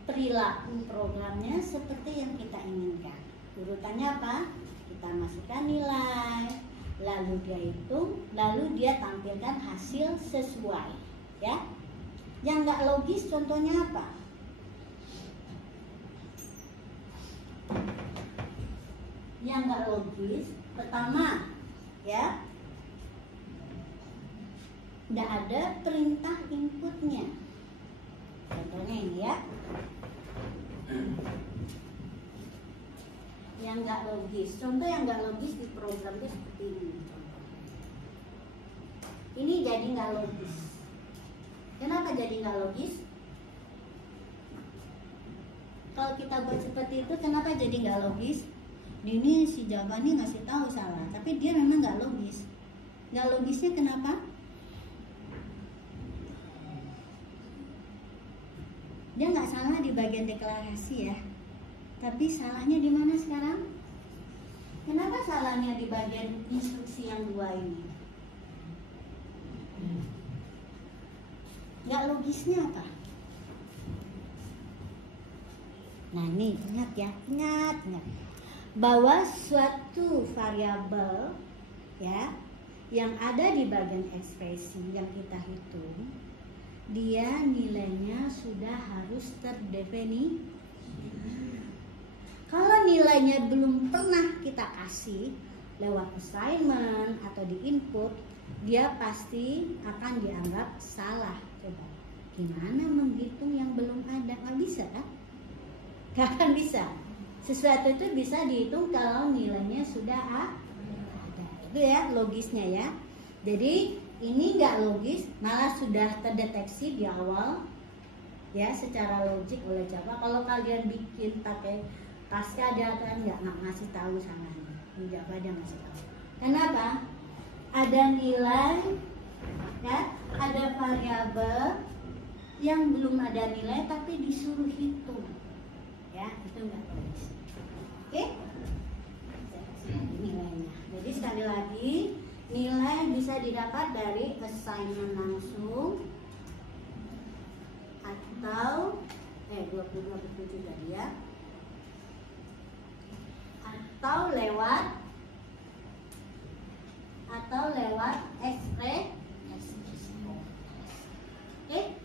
perilaku programnya seperti yang kita inginkan. Urutannya apa? Kita masukkan nilai, lalu dia hitung, lalu dia tampilkan hasil sesuai, ya. Yang nggak logis contohnya apa? Yang nggak logis, pertama, ya, nggak ada perintah inputnya. Contohnya ini ya. Yang nggak logis, contoh yang nggak logis di program itu seperti ini. Ini jadi nggak logis. Kenapa jadi nggak logis? Kalau kita buat seperti itu, kenapa jadi nggak logis? Ini si Java ini ngasih tahu salah, tapi dia memang nggak logis. Nggak logisnya kenapa? Dia nggak salah di bagian deklarasi ya, tapi salahnya di mana sekarang? Kenapa salahnya di bagian instruksi yang dua ini? Nggak logisnya apa? Nah ini ingat ya, ingat bahwa suatu variabel ya yang ada di bagian ekspresi yang kita hitung, dia nilainya sudah harus terdefinisi. Kalau nilainya belum pernah kita kasih lewat assignment atau di input, dia pasti akan dianggap salah. Coba, gimana menghitung yang belum ada? Nggak bisa kan? Nggak akan bisa. Sesuatu itu bisa dihitung kalau nilainya sudah ada. Itu ya logisnya ya. Jadi ini nggak logis, malah sudah terdeteksi di awal ya secara logik oleh Java. Kalau kalian bikin pakai Pascal, dia kan nggak ngasih tahu sama ini. Java dia ngasih tahu. Kenapa? Ada nilai ya, ada variabel yang belum ada nilai tapi disuruh hitung. Ya, itu nggak logis. Oke? Nilainya. Jadi sekali lagi, nilai bisa didapat dari assignment langsung atau 22/7 tadi ya, atau lewat ekspresi. Oke?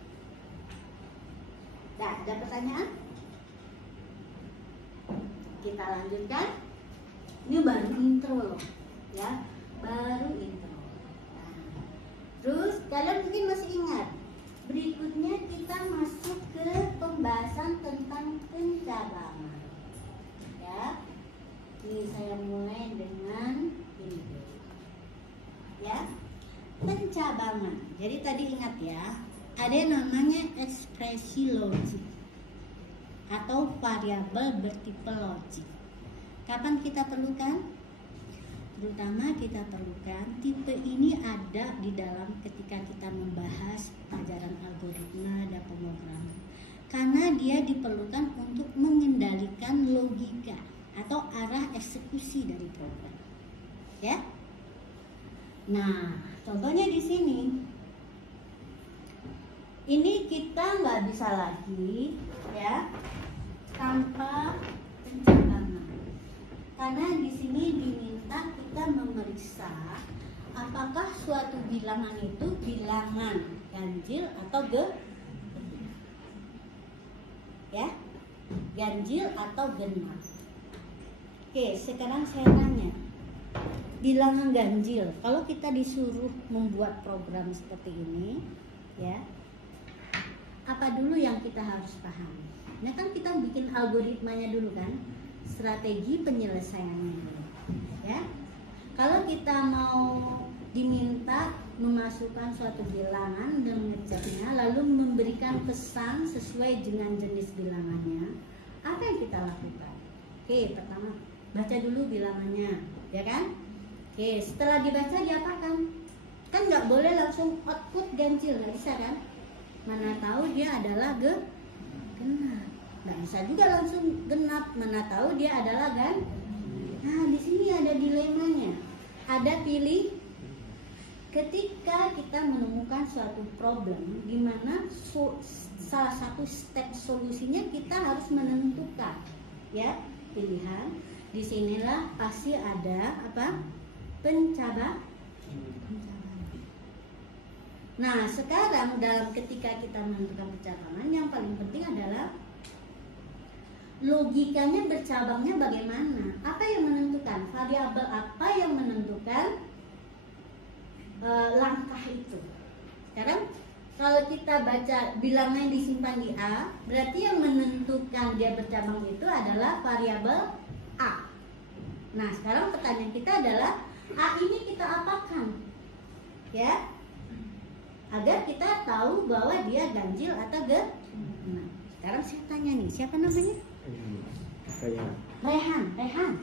Nah, ada pertanyaan? Kita lanjutkan. Ini baru intro loh, ya, baru intro. Nah, terus kalian mungkin masih ingat, berikutnya kita masuk ke pembahasan tentang pencabangan. Ya, ini saya mulai dengan ini dulu. Ya, pencabangan. Jadi tadi ingat ya, ada yang namanya ekspresi logik atau variabel bertipe logik. Kapan kita perlukan? Terutama kita perlukan tipe ini ada di dalam ketika kita membahas pelajaran algoritma dan pemrograman, karena dia diperlukan untuk mengendalikan logika atau arah eksekusi dari program. Ya. Nah, contohnya di sini. Ini kita nggak bisa lagi ya tanpa pencabangan, karena di sini diminta kita memeriksa apakah suatu bilangan itu bilangan ganjil atau ya, ganjil atau genap. Oke, sekarang saya tanya, bilangan ganjil, kalau kita disuruh membuat program seperti ini, ya, apa dulu yang kita harus pahami? Nah, kan kita bikin algoritmanya dulu kan, strategi penyelesaiannya dulu, ya. Kalau kita mau diminta memasukkan suatu bilangan dan mengeceknya, lalu memberikan pesan sesuai dengan jenis bilangannya, apa yang kita lakukan? Oke, pertama baca dulu bilangannya, ya kan? Oke, setelah dibaca diapakan? Kan nggak boleh langsung output ganjil, nggak bisa kan? Mana tahu dia adalah genap. Nggak bisa juga langsung genap, mana tahu dia adalah Nah, di sini ada dilemanya. Ada pilih. Ketika kita menemukan suatu problem, di mana salah satu step solusinya kita harus menentukan, ya, pilihan. Disinilah pasti ada apa? Pencabangan. Nah, sekarang dalam ketika kita menentukan pencabangan, yang paling penting adalah logikanya bercabangnya bagaimana? Apa yang menentukan? Variabel apa yang menentukan langkah itu? Sekarang kalau kita baca bilangan yang disimpan di A, berarti yang menentukan dia bercabang itu adalah variabel A. Nah, sekarang pertanyaan kita adalah A ini kita apakan? Ya, agar kita tahu bahwa dia ganjil atau genap. Nah, sekarang saya tanya nih, siapa namanya? Rehan.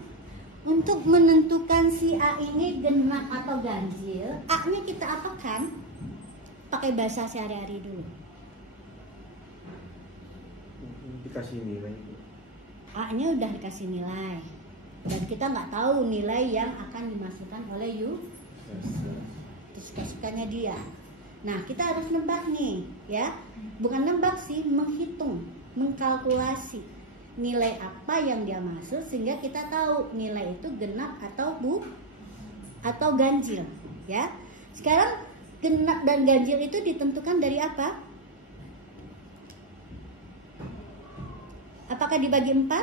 Untuk menentukan si A ini genap atau ganjil, A-nya kita apakan? Pakai bahasa sehari-hari dulu. Dikasih nilai. A-nya udah dikasih nilai, dan kita nggak tahu nilai yang akan dimasukkan oleh suka-sukanya dia. Nah, kita harus nebak nih, ya. Bukan nebak sih, menghitung, mengkalkulasi nilai apa yang dia masuk sehingga kita tahu nilai itu genap atau ganjil, ya. Sekarang genap dan ganjil itu ditentukan dari apa? Apakah dibagi 4?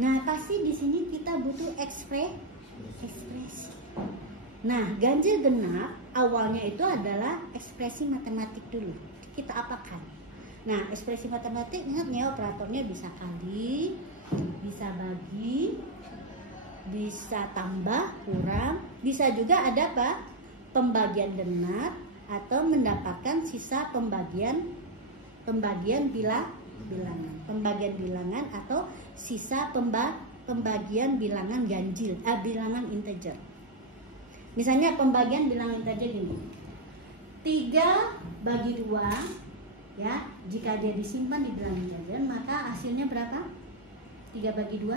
Nah, pasti di sini kita butuh ekspresi. Nah, ganjil genap awalnya itu adalah ekspresi matematik dulu. Kita apakan? Nah, ekspresi matematik, ingat ya, operatornya bisa kali, bisa bagi, bisa tambah, kurang, bisa juga ada apa? Pembagian genap atau mendapatkan sisa pembagian bilangan. Pembagian bilangan atau sisa pembagian bilangan ganjil, bilangan integer. Misalnya pembagian bilangan integer ini 3/2, ya. Jika dia disimpan di bilangan integer, maka hasilnya berapa? 3/2.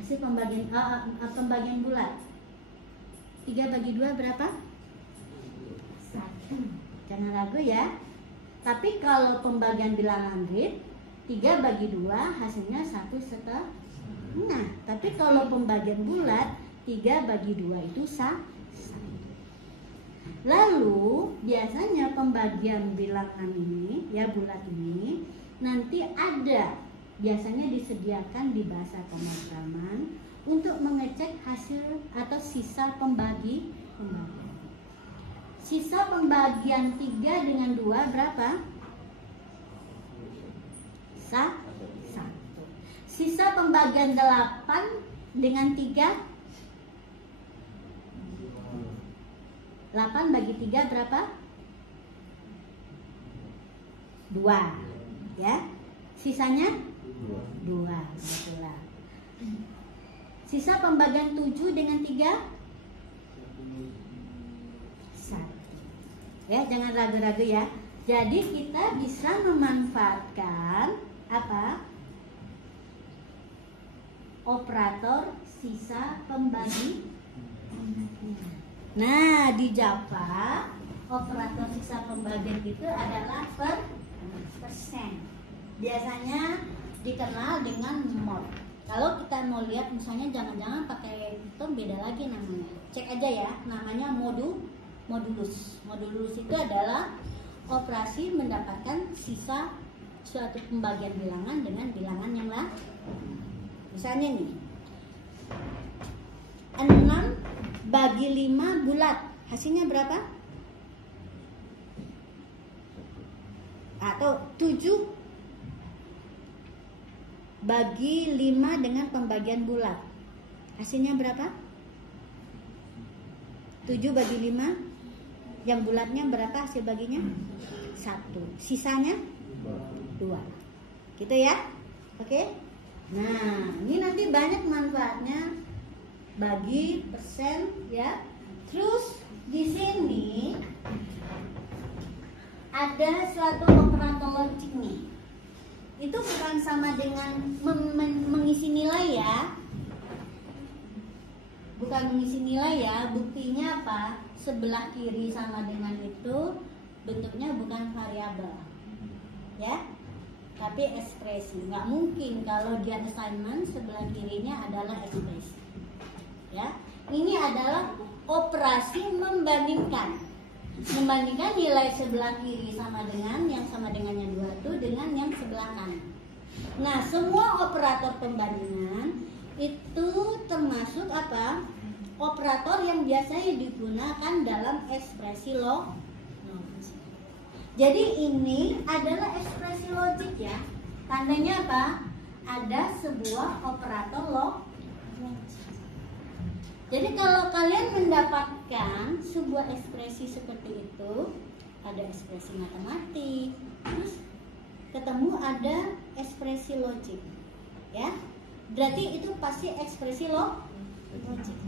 Hasil pembagian bulat. 3 bagi 2 berapa? 1. Jangan ragu ya. Tapi kalau pembagian bilangan real 3 bagi 2 hasilnya 1/1. Nah, tapi kalau pembagian bulat 3 bagi 2 itu 1. Lalu biasanya pembagian bilangan ini ya bulat ini nanti ada biasanya disediakan di bahasa pemrograman untuk mengecek hasil atau sisa pembagian. Sisa pembagian 3 dengan 2 berapa? 1. Sisa pembagian 8 dengan 3? 8 bagi 3 berapa? 2. Ya. Sisanya? 2. Betulah. Sisa pembagian 7 dengan 3? 1. Ya, jangan ragu-ragu ya. Jadi kita bisa memanfaatkan apa? Operator sisa pembagi. Nah, di Java operator sisa pembagian itu adalah persen. Biasanya dikenal dengan mod. Kalau kita mau lihat misalnya jangan-jangan pakai itu beda lagi namanya. Cek aja ya, namanya modulus. Modulus itu adalah operasi mendapatkan sisa suatu pembagian bilangan dengan bilangan yang lain. Misalnya nih 6 bagi 5 bulat, hasilnya berapa? Atau 7 bagi 5 dengan pembagian bulat, hasilnya berapa? 7 bagi 5, yang bulatnya berapa hasil baginya? 1, sisanya 2. Gitu ya. Oke. Nah, ini nanti banyak manfaatnya bagi persen ya. Terus di sini ada suatu operator logik nih. Itu bukan sama dengan mengisi nilai ya. Bukan mengisi nilai ya. Buktinya apa? Sebelah kiri sama dengan itu bentuknya bukan variabel. Ya. Tapi ekspresi. Nggak mungkin kalau dia assignment sebelah kirinya adalah ekspresi. Ya, ini adalah operasi membandingkan nilai sebelah kiri sama dengan yang sama dengannya 2 itu dengan yang sebelah kanan. Nah, semua operator pembandingan itu termasuk apa? Operator yang biasanya digunakan dalam ekspresi logik. Jadi ini adalah ekspresi logik ya. Tandanya apa? Ada sebuah operator logik. Jadi kalau kalian mendapatkan sebuah ekspresi seperti itu, ada ekspresi matematik, terus ketemu ada ekspresi logik, ya, berarti itu pasti ekspresi logik.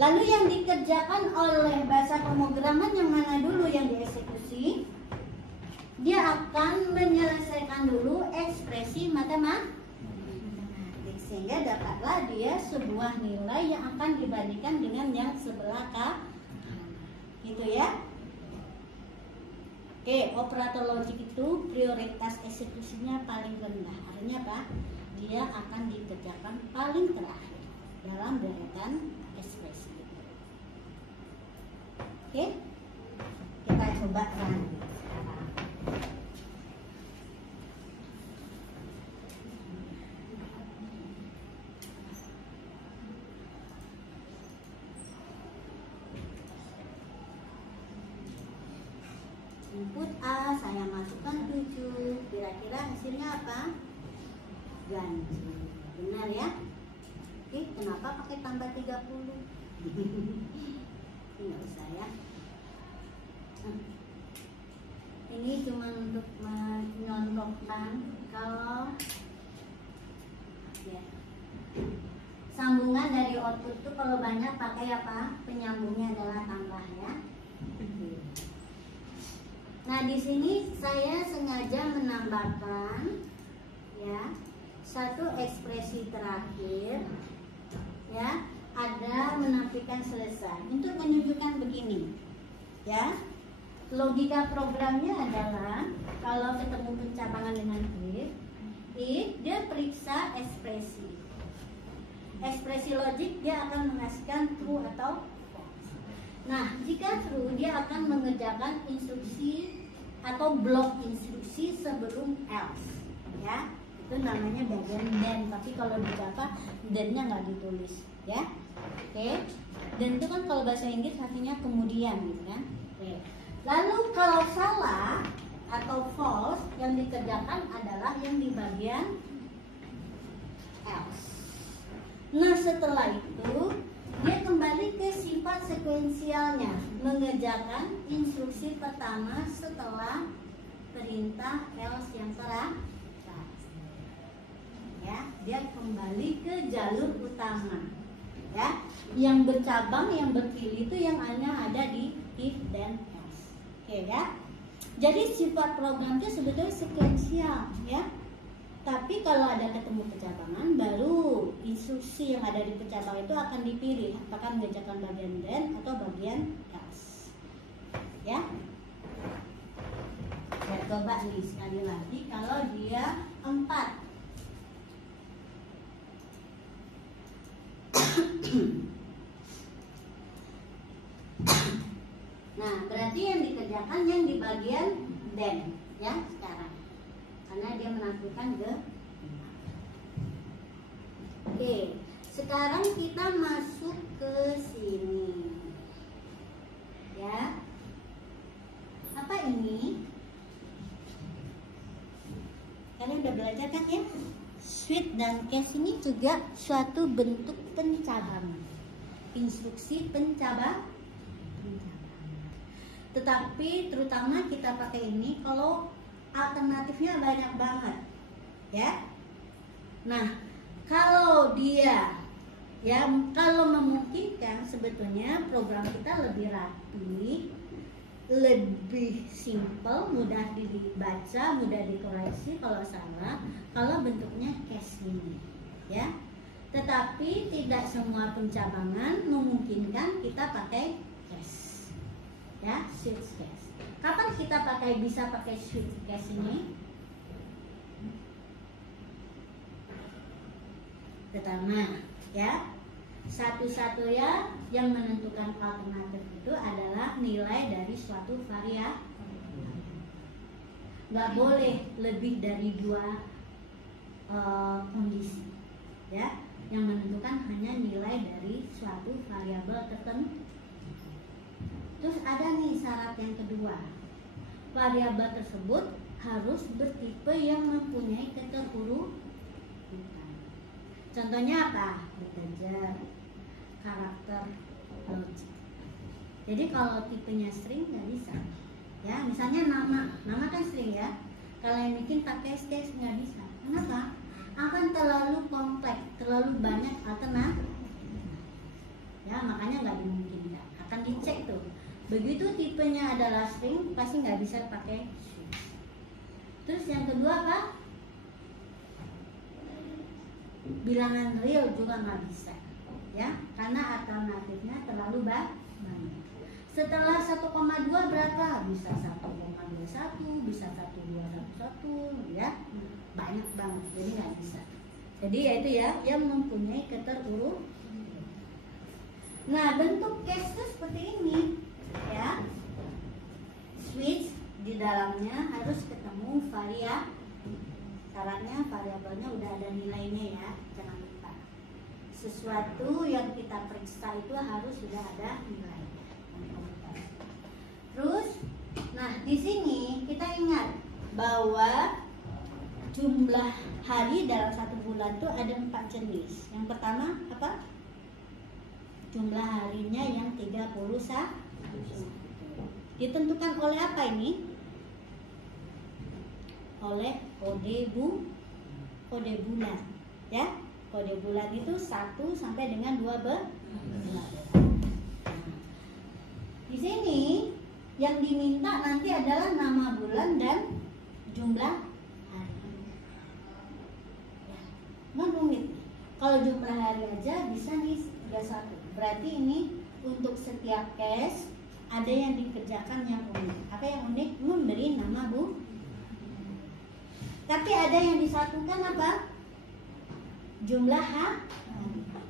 Lalu yang dikerjakan oleh bahasa pemrograman yang mana dulu yang dieksekusi? Dia akan menyelesaikan dulu ekspresi matematik. Sehingga dapatlah dia sebuah nilai yang akan dibandingkan dengan yang sebelah kanan. Gitu ya. Oke, operator logik itu prioritas eksekusinya paling rendah. Artinya apa? Dia akan dikerjakan paling terakhir dalam deretan ekspresi. Oke, kita coba kan. Input A, saya masukkan 7. Kira-kira hasilnya apa? Ganjil. Benar ya? Oke, kenapa pakai tambah 30? Nggak usah ya. Ini cuma untuk menyontohkan kalau ya, sambungan dari output itu kalau banyak pakai apa? Penyambungnya adalah tambah ya. Nah, di sini saya sengaja menambahkan ya satu ekspresi terakhir ya ada menampilkan selesai. Untuk menunjukkan begini, ya. Logika programnya adalah kalau ketemu pencabangan dengan if dia periksa ekspresi. Ekspresi logik dia akan menghasilkan true atau false. Nah, jika true dia akan mengerjakan instruksi atau blok instruksi sebelum else, ya. Itu namanya bagian then. Tapi kalau di Java then-nya nggak ditulis, ya. Oke. Dan itu kan kalau bahasa Inggris artinya kemudian, gitu kan. Oke. Lalu kalau salah atau false yang dikerjakan adalah yang di bagian else. Nah, setelah itu dia kembali ke sifat sekuensialnya, mengerjakan instruksi pertama setelah perintah else yang terakhir. Ya, dia kembali ke jalur utama. Ya, yang bercabang, yang berpilih itu yang hanya ada di if dan else. Oke ya. Jadi sifat program itu sebetulnya sekuensial, ya. Tapi kalau ada ketemu pencabangan, baru instruksi yang ada di pencabang itu akan dipilih apakah mengerjakan bagian then atau bagian else. Ya. Saya coba nih sekali lagi kalau dia 4. Nah, berarti yang dikerjakan yang di bagian then, ya, sekarang. Karena dia menampilkan ke. Oke, sekarang kita masuk ke sini. Ya. Apa ini? Kalian udah belajar kan ya? Switch dan case ini juga suatu bentuk pencabangan. Instruksi pencabangan. Tetapi terutama kita pakai ini kalau alternatifnya banyak banget, ya. Nah, kalau dia, ya, kalau memungkinkan sebetulnya program kita lebih rapi, lebih simple, mudah dibaca, mudah dikoreksi kalau salah, kalau bentuknya case ini, ya. Tetapi tidak semua pencabangan memungkinkan kita pakai case, ya, switch case. Kapan kita bisa pakai switch case ini? Pertama, ya, satu-satunya yang menentukan alternatif itu adalah nilai dari suatu variabel. Nggak boleh lebih dari 2 kondisi, ya. Yang menentukan hanya nilai dari suatu variabel tertentu. Terus ada nih syarat yang kedua, variabel tersebut harus bertipe yang mempunyai keterurutan. Contohnya apa? Integer, karakter, logik. Jadi kalau tipenya string nggak bisa, ya. Misalnya nama kan string, ya. Kalau yang bikin pakai case nggak bisa. Kenapa? Akan terlalu kompleks, terlalu banyak alternatif. Ya, makanya nggak dimungkinkan. Akan dicek tuh. Begitu tipenya adalah string, pasti nggak bisa pakai switch. Terus yang kedua apa? Bilangan real juga nggak bisa, ya, karena alternatifnya terlalu banyak. Setelah 1,2 berapa? Bisa 1,21, bisa 1,211, ya, banyak banget, jadi nggak bisa. Jadi ya itu ya, yang mempunyai keterurutan. Nah, bentuk case itu seperti ini, ya. Switch di dalamnya harus ketemu variabel. Syaratnya variabelnya udah ada nilainya, ya, jangan lupa. Sesuatu yang kita periksa itu harus sudah ada nilainya. Terus, nah di sini kita ingat bahwa jumlah hari dalam satu bulan itu ada 4 jenis. Yang pertama apa? Jumlah harinya yang 31. Ditentukan oleh apa ini? Oleh kode bulan, ya. Kode bulan itu 1 sampai dengan 12. Di sini yang diminta nanti adalah nama bulan dan jumlah hari. Ya, nggak rumit. Kalau jumlah hari aja bisa nih 31. Berarti ini untuk setiap case ada yang dikerjakan yang unik. Apa yang unik? Memberi nama bu. Tapi ada yang disatukan apa? Jumlah hari.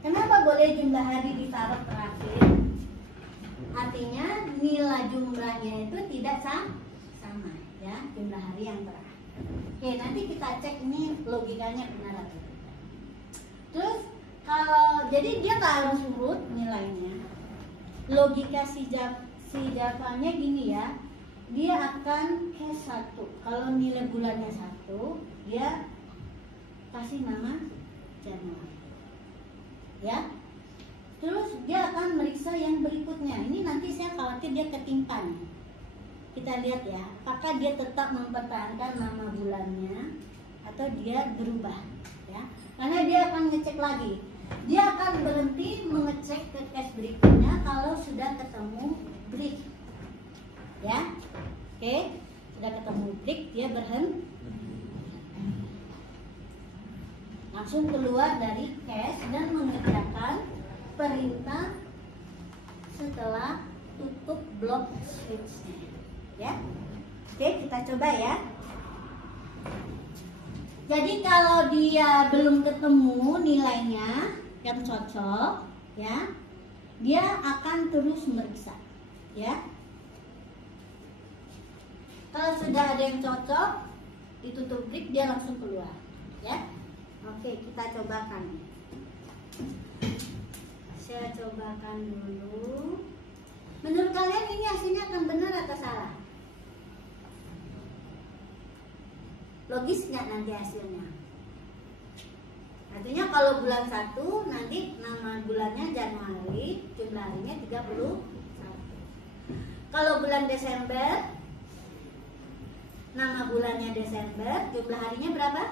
Kenapa boleh jumlah hari ditaruh terakhir? Artinya nilai jumlahnya itu tidak sama, ya, jumlah hari yang terakhir. Oke, nanti kita cek ini logikanya benar atau tidak. Terus kalau jadi dia nggak harus urut nilainya. Logika si Java-nya gini ya, dia akan case 1. Kalau nilai bulannya 1, dia kasih nama Januari, ya. Terus dia akan meriksa yang berikutnya. Ini nanti saya khawatir dia ketimpa nih. Kita lihat ya, apakah dia tetap mempertahankan nama bulannya atau dia berubah, ya. Karena dia akan ngecek lagi. Dia akan berhenti mengecek ke case berikutnya kalau sudah ketemu break, ya. Oke, sudah ketemu break, dia berhenti. Langsung keluar dari cache dan mengerjakan perintah setelah tutup blok switch-nya, ya. Oke, kita coba ya. Jadi kalau dia belum ketemu nilainya yang cocok, ya, dia akan terus meriksa, ya. Kalau sudah ada yang cocok, ditutup break, dia langsung keluar, ya. Oke, kita cobakan. Saya cobakan dulu. Menurut kalian ini hasilnya akan benar atau salah? Logis nggak nanti hasilnya? Artinya kalau bulan 1 nanti nama bulannya Januari, jumlah harinya 31. Kalau bulan Desember, nama bulannya Desember, jumlah harinya berapa?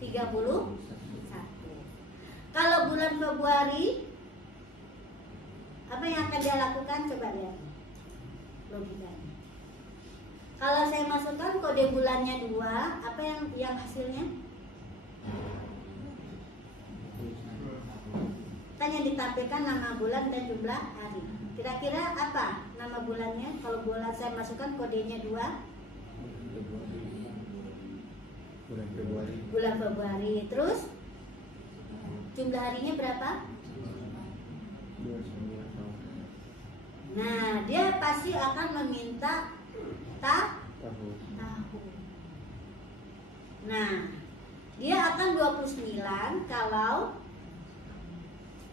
31. Kalau bulan Februari, apa yang akan dia lakukan? Coba lihat logikanya. Kalau saya masukkan kode bulannya 2, apa yang hasilnya? Kan yang ditampilkan nama bulan dan jumlah hari. Kira-kira apa nama bulannya? Kalau bulan saya masukkan kodenya 2, Bulan Februari. bulan Februari. Terus jumlah harinya berapa? 29 tahun. Nah, dia pasti akan meminta Tahun. tahun. Nah, dia akan 29 kalau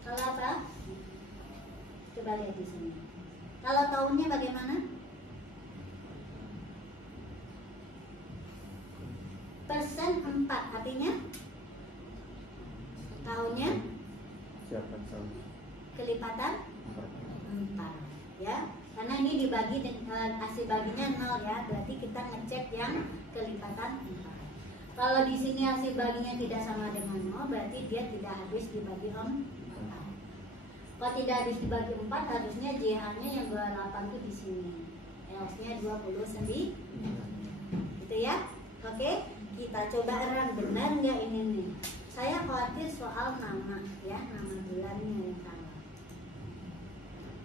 apa? Coba lihat di sini. Kalau tahunnya bagaimana? Persen 4, artinya tahunnya Siapa tahun? kelipatan 4, ya. Karena ini dibagi hasil baginya 0 ya, berarti kita ngecek yang kelipatan 4. Kalau di sini hasil baginya tidak sama dengan 0, berarti dia tidak habis dibagi 4. Kalau tidak habis dibagi 4, harusnya JH-nya yang 28 itu di sini. L-nya 29. Gitu ya. Oke, kita coba run, benar nggak ini nih? Saya khawatir soal nama ya, nama bulannya yang salah.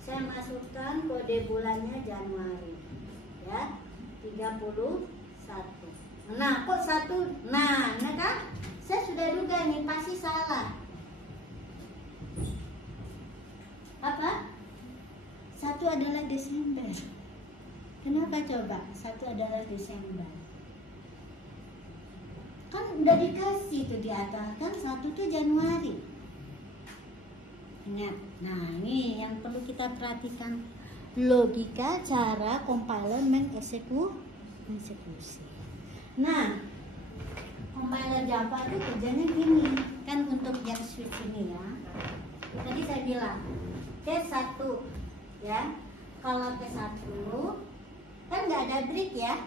Saya masukkan kode bulannya Januari, ya, 31. Nah, kok 1? Nah, kan? Saya sudah duga nih pasti salah. Apa? 1 adalah Desember. Kenapa coba? 1 adalah Desember. Kan udah dikasih tuh di atas, kan 1 tuh Januari. Ingat. Nah, ini yang perlu kita perhatikan, logika cara compiler mengeksekusi. Nah, compiler Java itu kerjanya gini, kan untuk yang switch ini ya. Tadi saya bilang case 1 ya. Kalau case 1 kan nggak ada break ya,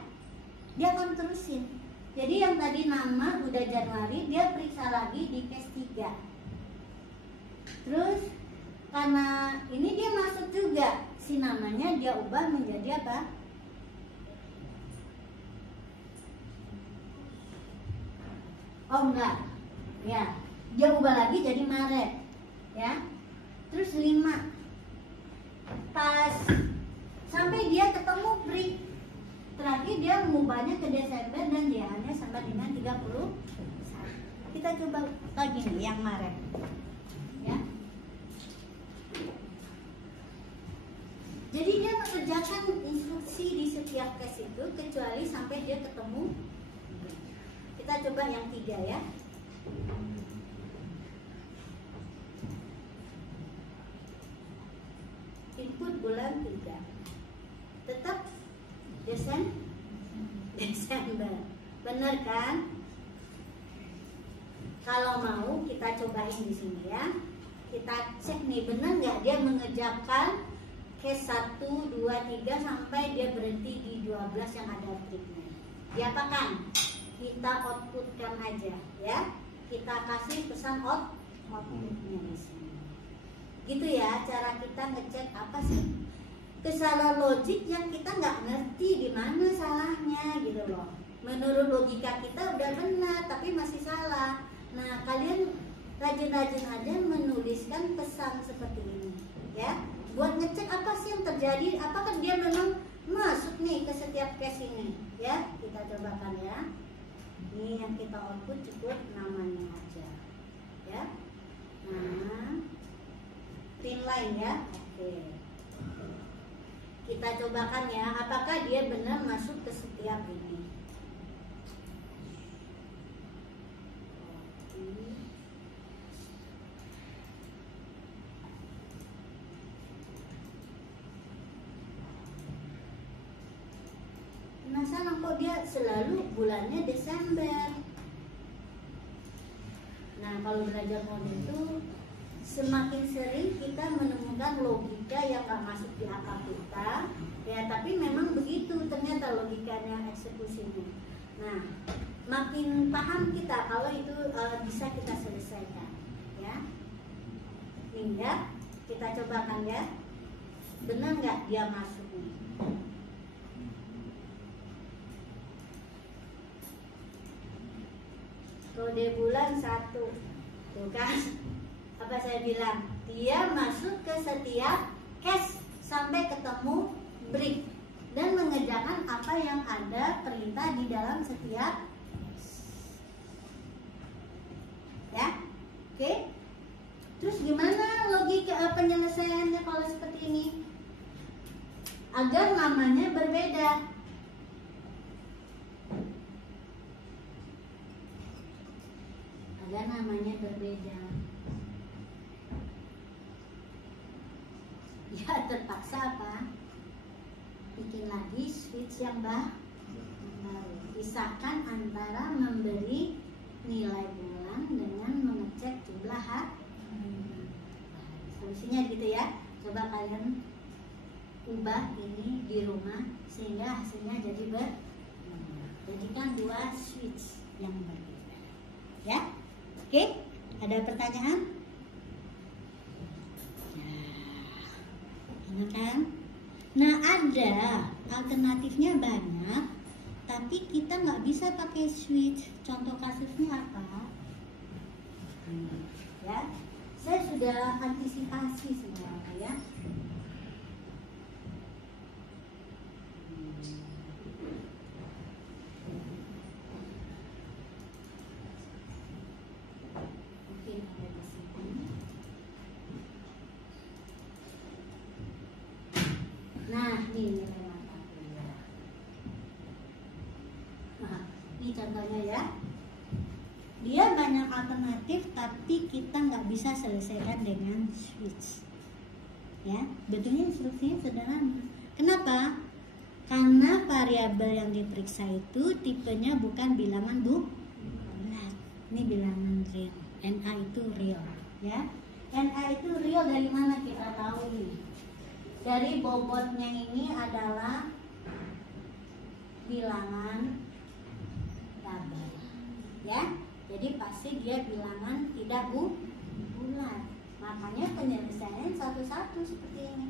dia akan terusin. Jadi yang tadi nama udah Januari, dia periksa lagi di case 3. Terus karena ini dia masuk juga, si namanya dia ubah menjadi apa? Oh enggak, ya dia ubah lagi jadi Maret. ya. Terus 5 pas sampai dia ketemu break. Terakhir dia mengubahnya ke Desember dan DH-nya sama dengan 30. Kita coba lagi nih yang Maret, ya. Jadi dia mengerjakan instruksi di setiap case itu kecuali sampai dia ketemu. Kita coba yang 3 ya. Input bulan 3 tetap Desember, bener kan? Kalau mau kita cobain di sini ya. Kita cek nih bener nggak dia mengerjakan case 1, 2, 3 sampai dia berhenti di 12 yang ada triknya. Diapakan? Kita outputkan aja ya. Kita kasih pesan outputnya di sini. Gitu ya cara kita ngecek apa sih kesalahan logik yang kita nggak ngerti di mana salahnya gitu loh. Menurut logika kita udah benar tapi masih salah. Nah kalian rajin-rajin aja menuliskan pesan seperti ini ya, buat ngecek apa sih yang terjadi, apakah dia memang masuk nih ke setiap case ini ya. Kita cobakan ya. Ini yang kita output cukup namanya aja ya. Nah print line ya. Oke, kita cobakan ya, apakah dia benar masuk ke setiap ini. Penasaran kok dia selalu bulannya Desember. Nah kalau belajar mode itu semakin sering kita menemukan logika yang gak masuk di akal kita ya, tapi memang begitu ternyata logikanya eksekusinya. Nah makin paham kita kalau itu bisa kita selesaikan ya. Hingga kita cobakan ya, benar nggak dia masuk nih. Kode bulan 1 tuh kan, apa saya bilang, dia masuk ke setiap case sampai ketemu break dan mengerjakan apa yang ada perintah di dalam setiap ya. Oke, terus gimana logika penyelesaiannya kalau seperti ini agar namanya berbeda? Agar namanya berbeda ya, terpaksa apa? Bikin lagi switch yang baru. Pisahkan antara memberi nilai bulan dengan mengecek jumlah hari. Solusinya gitu ya. Coba kalian ubah ini di rumah sehingga hasilnya jadi jadikan 2 switch yang berbeda ya. Oke, ada pertanyaan? Kan? Nah ada alternatifnya banyak, tapi kita nggak bisa pakai switch. Contoh kasusnya apa? Ya, saya sudah antisipasi semuanya ya. Ini contohnya ya, dia banyak alternatif tapi kita nggak bisa selesaikan dengan switch ya. Betulnya instruksinya sederhana. Kenapa? Karena variabel yang diperiksa itu tipenya bukan bilangan bulat, ini bilangan real. NA itu real ya. NA itu real dari mana kita tahu ini? Dari bobotnya ini adalah bilangan double ya. Jadi pasti dia bilangan tidak bulat. Makanya penyelesaian satu-satu seperti ini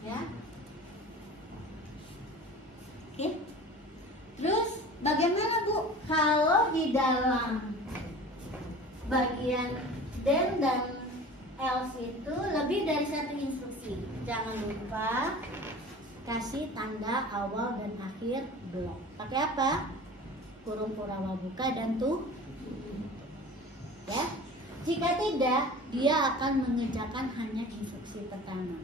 ya. Oke. Terus bagaimana Bu kalau di dalam bagian then dan else lupa kasih tanda awal dan akhir blok. Pakai apa? Kurung purawa buka dan tutup. Ya. Jika tidak, dia akan mengerjakan hanya instruksi pertama.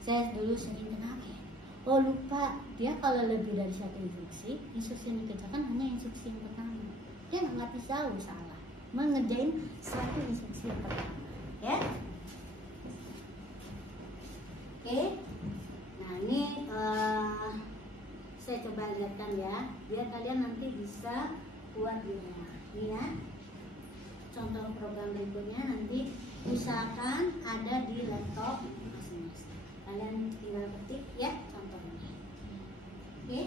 Saya dulu sering kenalin. Oh lupa, dia kalau lebih dari satu instruksi yang dikerjakan hanya instruksi yang pertama. Dia nggak tahu salah mengerjain satu instruksi yang pertama. Ya. Oke. Nah ini saya coba lihatkan ya, biar kalian nanti bisa buat di rumah. Ini ya. Contoh program berikutnya nanti usahakan ada di laptop masing-masing. Kalian tinggal ketik ya contohnya. Oke,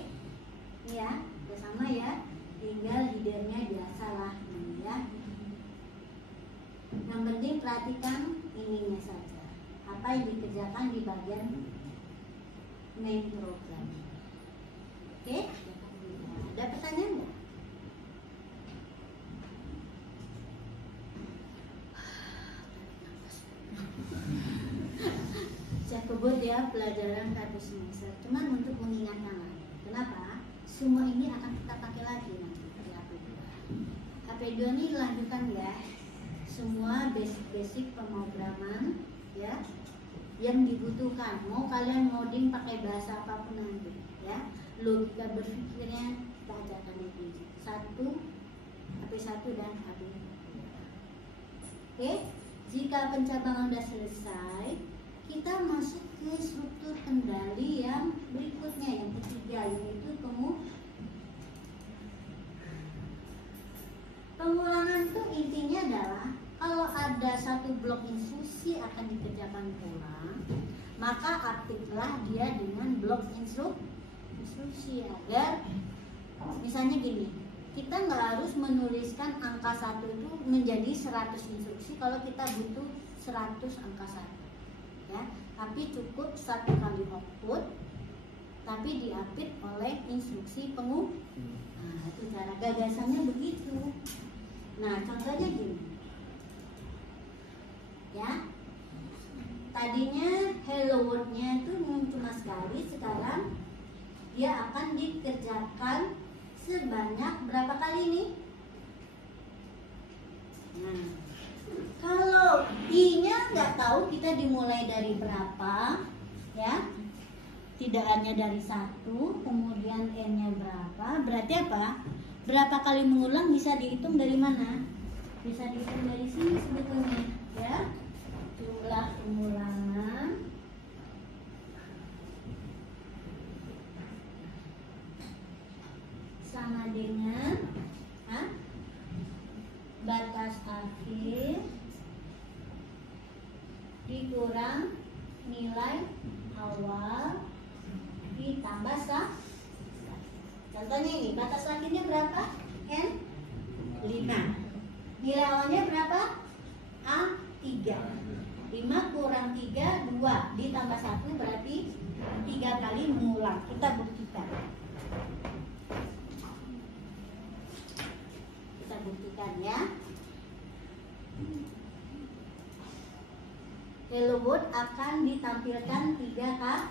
ini ya, udah sama ya. Tinggal leadernya biasalah ini ya. Yang penting perhatikan ininya saja. Apa yang dikerjakan di bagian main program. Oke, ada pertanyaan nggak? Saya kebut ya pelajaran satu semester, cuman untuk mengingatkan lagi. Kenapa? Semua ini akan kita pakai lagi nanti di AP2. AP2 ini lanjutan ya, semua basic pemrograman ya yang dibutuhkan. Mau kalian ngoding pakai bahasa apapun nanti ya, logika berpikirnya kita ajarkan itu. AP1 dan AP2. Oke, jika pencabangan sudah selesai, kita masuk ke struktur kendali yang berikutnya, yang ketiga, yaitu pengulangan. Itu intinya adalah kalau ada satu blok instruksi akan dikerjakan ulang, maka aktiflah dia dengan blok instruksi agar misalnya gini, kita nggak harus menuliskan angka 1 itu menjadi 100 instruksi kalau kita butuh 100 angka 1 ya, tapi cukup satu kali output tapi diapit oleh instruksi pengulang. Nah itu cara gagasannya begitu. Nah contohnya gini ya, tadinya hello world-nya itu cuma sekali, sekarang dia akan dikerjakan sebanyak berapa kali nih? Nah, kalau I-nya nggak tahu kita dimulai dari berapa, ya? Tidak hanya dari 1, kemudian N-nya berapa? Berarti apa? Berapa kali mengulang bisa dihitung dari mana? Bisa dihitung dari sini sebetulnya, ya? Jumlah pengulangan sama dengan batas akhir dikurang nilai awal ditambah contohnya ini, batas akhirnya berapa? N 5. Nilai awalnya berapa? A 3. 5 kurang 3 2 ditambah 1 berarti 3 kali mengulang. Kita buktikan. Ya. Hello World akan ditampilkan 3 kali.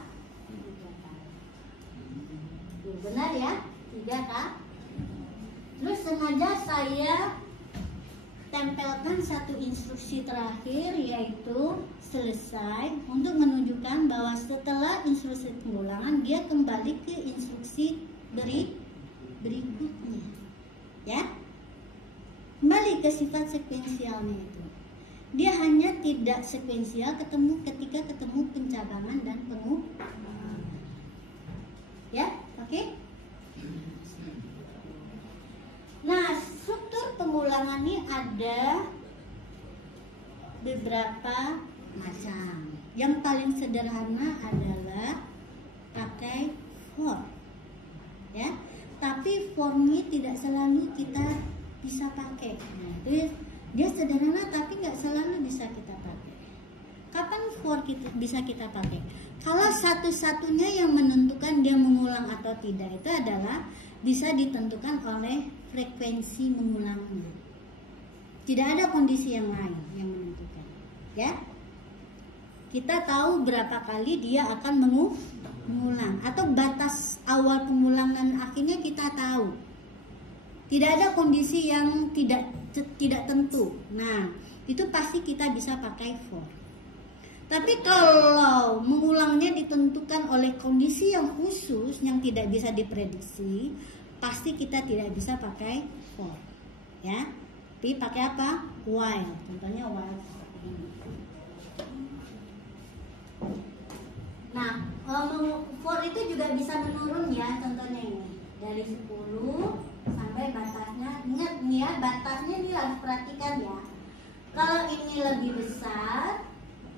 Benar ya? 3 kali. Terus sengaja saya tempelkan satu instruksi terakhir, yaitu selesai, untuk menunjukkan bahwa setelah instruksi pengulangan dia kembali ke instruksi berikutnya. Ya. Kembali ke sifat sekuensialnya itu. Dia hanya tidak sekuensial ketika ketemu pencabangan dan pengulangan. Ya, oke? Nah, struktur pengulangan ini ada beberapa macam. Yang paling sederhana adalah pakai for. Ya. Tapi formnya tidak selalu kita bisa pakai. Nah, itu dia sederhana tapi nggak selalu bisa kita pakai. Kapan for bisa kita pakai? Kalau satu-satunya yang menentukan dia mengulang atau tidak itu adalah bisa ditentukan oleh frekuensi mengulangnya. Tidak ada kondisi yang lain yang menentukan. Ya, kita tahu berapa kali dia akan mengulang, atau batas awal pengulangan akhirnya kita tahu. Tidak ada kondisi yang tidak tentu. Nah, itu pasti kita bisa pakai for. Tapi kalau mengulangnya ditentukan oleh kondisi yang khusus yang tidak bisa diprediksi, pasti kita tidak bisa pakai for. Ya. Tapi pakai apa? While. Contohnya while seperti ini. Nah, for itu juga bisa menurun ya. Contohnya ini. Dari 10 sampai batasnya. Ingat nih ya, batasnya ini harus perhatikan ya. Kalau ini lebih besar,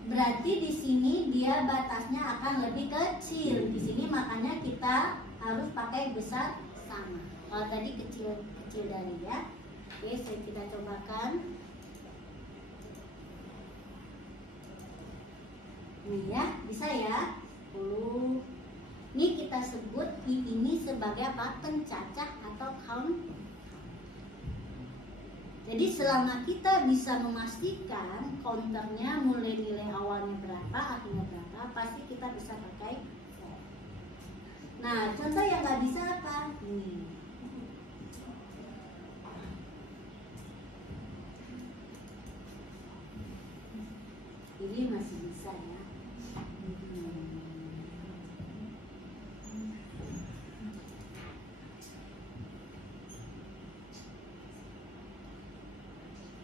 berarti di sini dia batasnya akan lebih kecil. Di sini makanya kita harus pakai besar sama. Kalau tadi kecil dari ya. Oke, kita cobakan. Nih ya, bisa ya. 10. Ini kita sebut ini sebagai apa? Pencacah atau count. Jadi selama kita bisa memastikan counternya mulai nilai awalnya berapa, akhirnya berapa, pasti kita bisa pakai for. Nah, contoh yang nggak bisa apa? Ini. Ini masih bisa ya.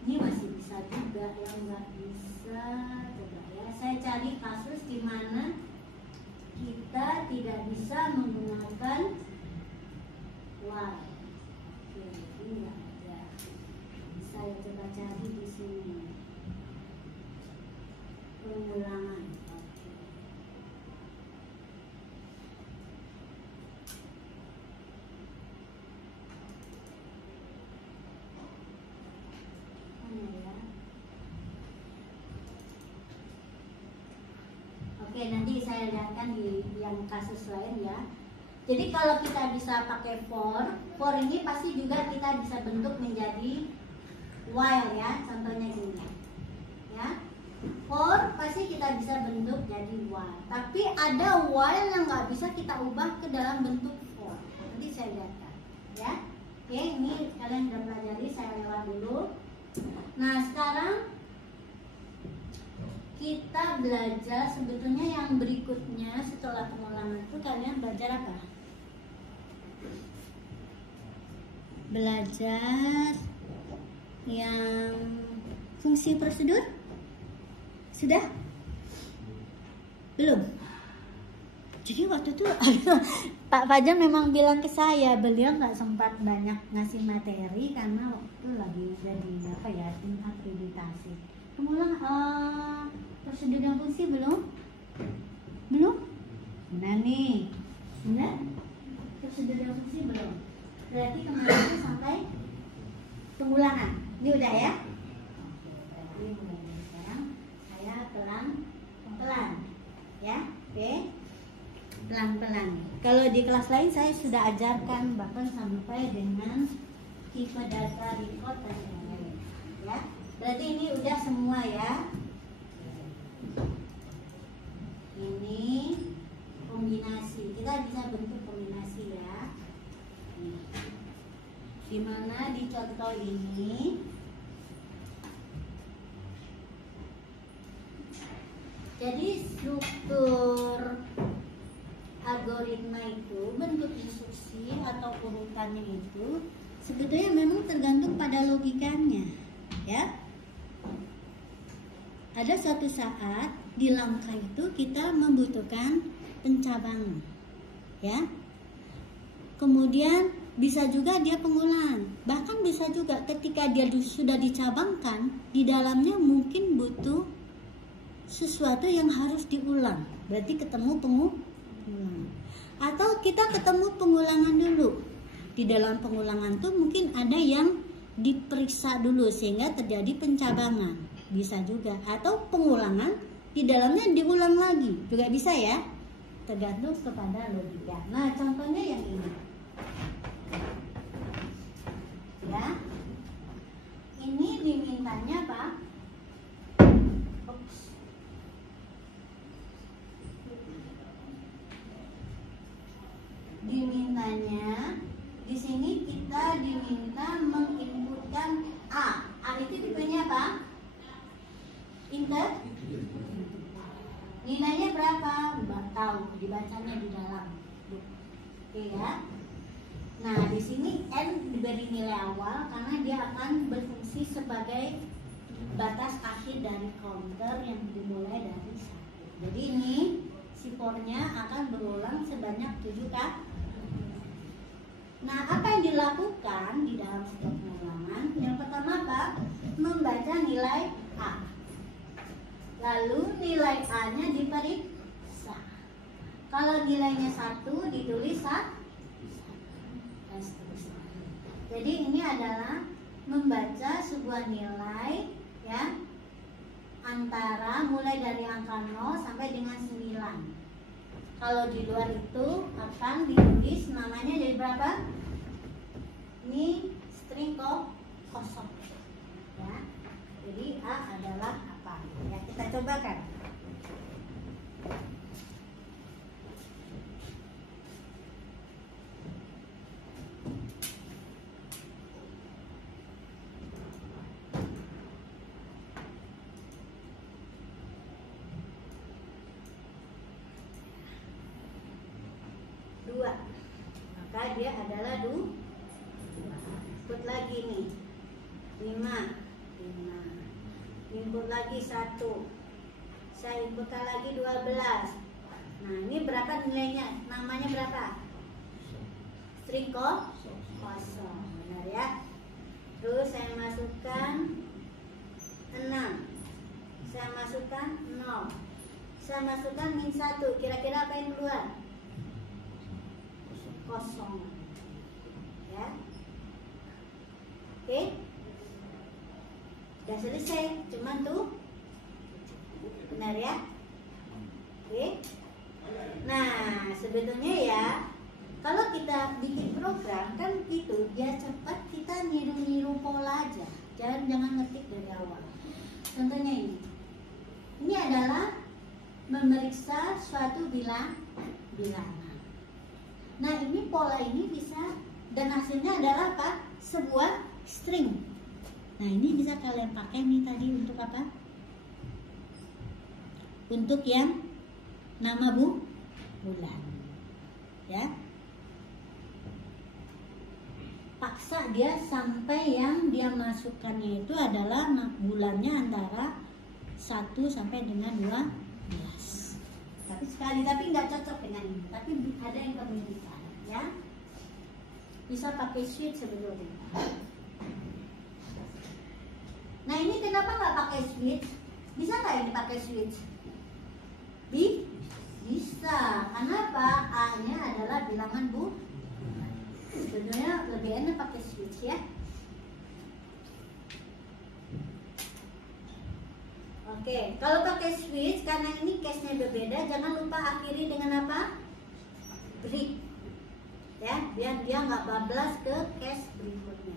Ini masih bisa juga. Yang nggak bisa, coba ya. Saya cari kasus di mana kita tidak bisa menggunakan while. Ini nggak ada. Saya coba cari di sini. Pengulangan. Oke, nanti saya lihatkan di yang kasus lain ya. Jadi kalau kita bisa pakai for ini pasti juga kita bisa bentuk menjadi while ya. Contohnya ini ya. For pasti kita bisa bentuk jadi while. Tapi ada while yang nggak bisa kita ubah ke dalam bentuk for. Nanti saya lihatkan ya. Oke, ini kalian sudah pelajari, saya lewat dulu. Nah, sekarang kita belajar sebetulnya yang berikutnya setelah pengulangan itu kalian belajar apa? Belajar yang fungsi prosedur? Sudah? Belum? Jadi waktu itu Pak Fajar memang bilang ke saya, beliau nggak sempat banyak ngasih materi karena waktu lagi jadi apa ya, tim akreditasi. Pengulang prosedur yang fungsi belum? Belum? Nah nih, benar? Prosedur yang fungsi belum? Berarti kemarin itu sampai pengulangan. Ini udah ya? Oke, mulai dari sekarang saya pelan-pelan, ya, oke? Pelan-pelan. Kalau di kelas lain saya sudah ajarkan bahkan sampai dengan tipe data record dan lain-lain, ya. Berarti ini udah semua ya. Ini kombinasi. Kita bisa bentuk kombinasi ya. Dimana di contoh ini jadi struktur algoritma itu, bentuk instruksi atau urutannya itu sebetulnya memang tergantung pada logikanya, ya. Ada suatu saat di langkah itu kita membutuhkan pencabangan, ya. Kemudian bisa juga dia pengulangan, bahkan bisa juga ketika dia sudah dicabangkan, di dalamnya mungkin butuh sesuatu yang harus diulang, berarti ketemu pengulangan. Atau kita ketemu pengulangan dulu. Di dalam pengulangan tuh mungkin ada yang diperiksa dulu sehingga terjadi pencabangan, bisa juga. Atau pengulangan di dalamnya diulang lagi, juga bisa ya. Tergantung kepada logika. Nah, contohnya yang ini. Ya. Ini dimintanya apa? di sini kita diminta menginputkan A. A itu tipenya apa? Inter. Nilainya berapa? Mbak tahu, dibacanya di dalam. Oke ya. Nah, di sini N diberi nilai awal karena dia akan berfungsi sebagai batas akhir dari counter yang dimulai dari 1. Jadi ini si for-nya akan berulang sebanyak 7 kali. Nah, apa yang dilakukan di dalam setiap pengulangan? Yang pertama apa? Membaca nilai A. Lalu nilai A-nya diperiksa. Kalau nilainya 1 ditulis 1. Jadi ini adalah membaca sebuah nilai ya antara mulai dari angka 0 sampai dengan 9. Kalau di luar itu akan ditulis namanya jadi berapa? Ini string kosong ya. Jadi A adalah apa? Ya, kita cobakan. Maka dia adalah 2. Input lagi nih 5. Input lagi 1. Saya inputkan lagi 12. Nah, ini berapa nilainya? Namanya berapa? String kosong. Benar ya? Terus saya masukkan 6. Saya masukkan 0. Saya masukkan min 1. Kira-kira apa yang keluar? Kosong ya. Oke, udah selesai, cuman tuh benar ya. Oke, nah sebetulnya ya kalau kita bikin program kan gitu, biar cepat kita niru pola aja, jangan ngetik dari awal. Contohnya ini adalah memeriksa suatu bilangan. Nah, ini pola ini bisa, dan hasilnya adalah apa? Sebuah string. Nah, ini bisa kalian pakai nih tadi untuk apa? Untuk yang nama bulan. Ya. Paksa dia sampai yang dia masukkannya itu adalah bulannya antara 1 sampai dengan 12. Tapi nggak cocok dengan ini. Tapi ada yang kemiripan, ya. Bisa pakai switch sebetulnya. Nah, ini kenapa nggak pakai switch? Bisa nggak ini pakai switch? Bisa. Kenapa? A-nya adalah bilangan sebetulnya lebih enak pakai switch ya. Oke, kalau pakai switch karena ini case-nya berbeda, jangan lupa akhiri dengan apa? Break. Ya, biar dia nggak bablas ke case berikutnya.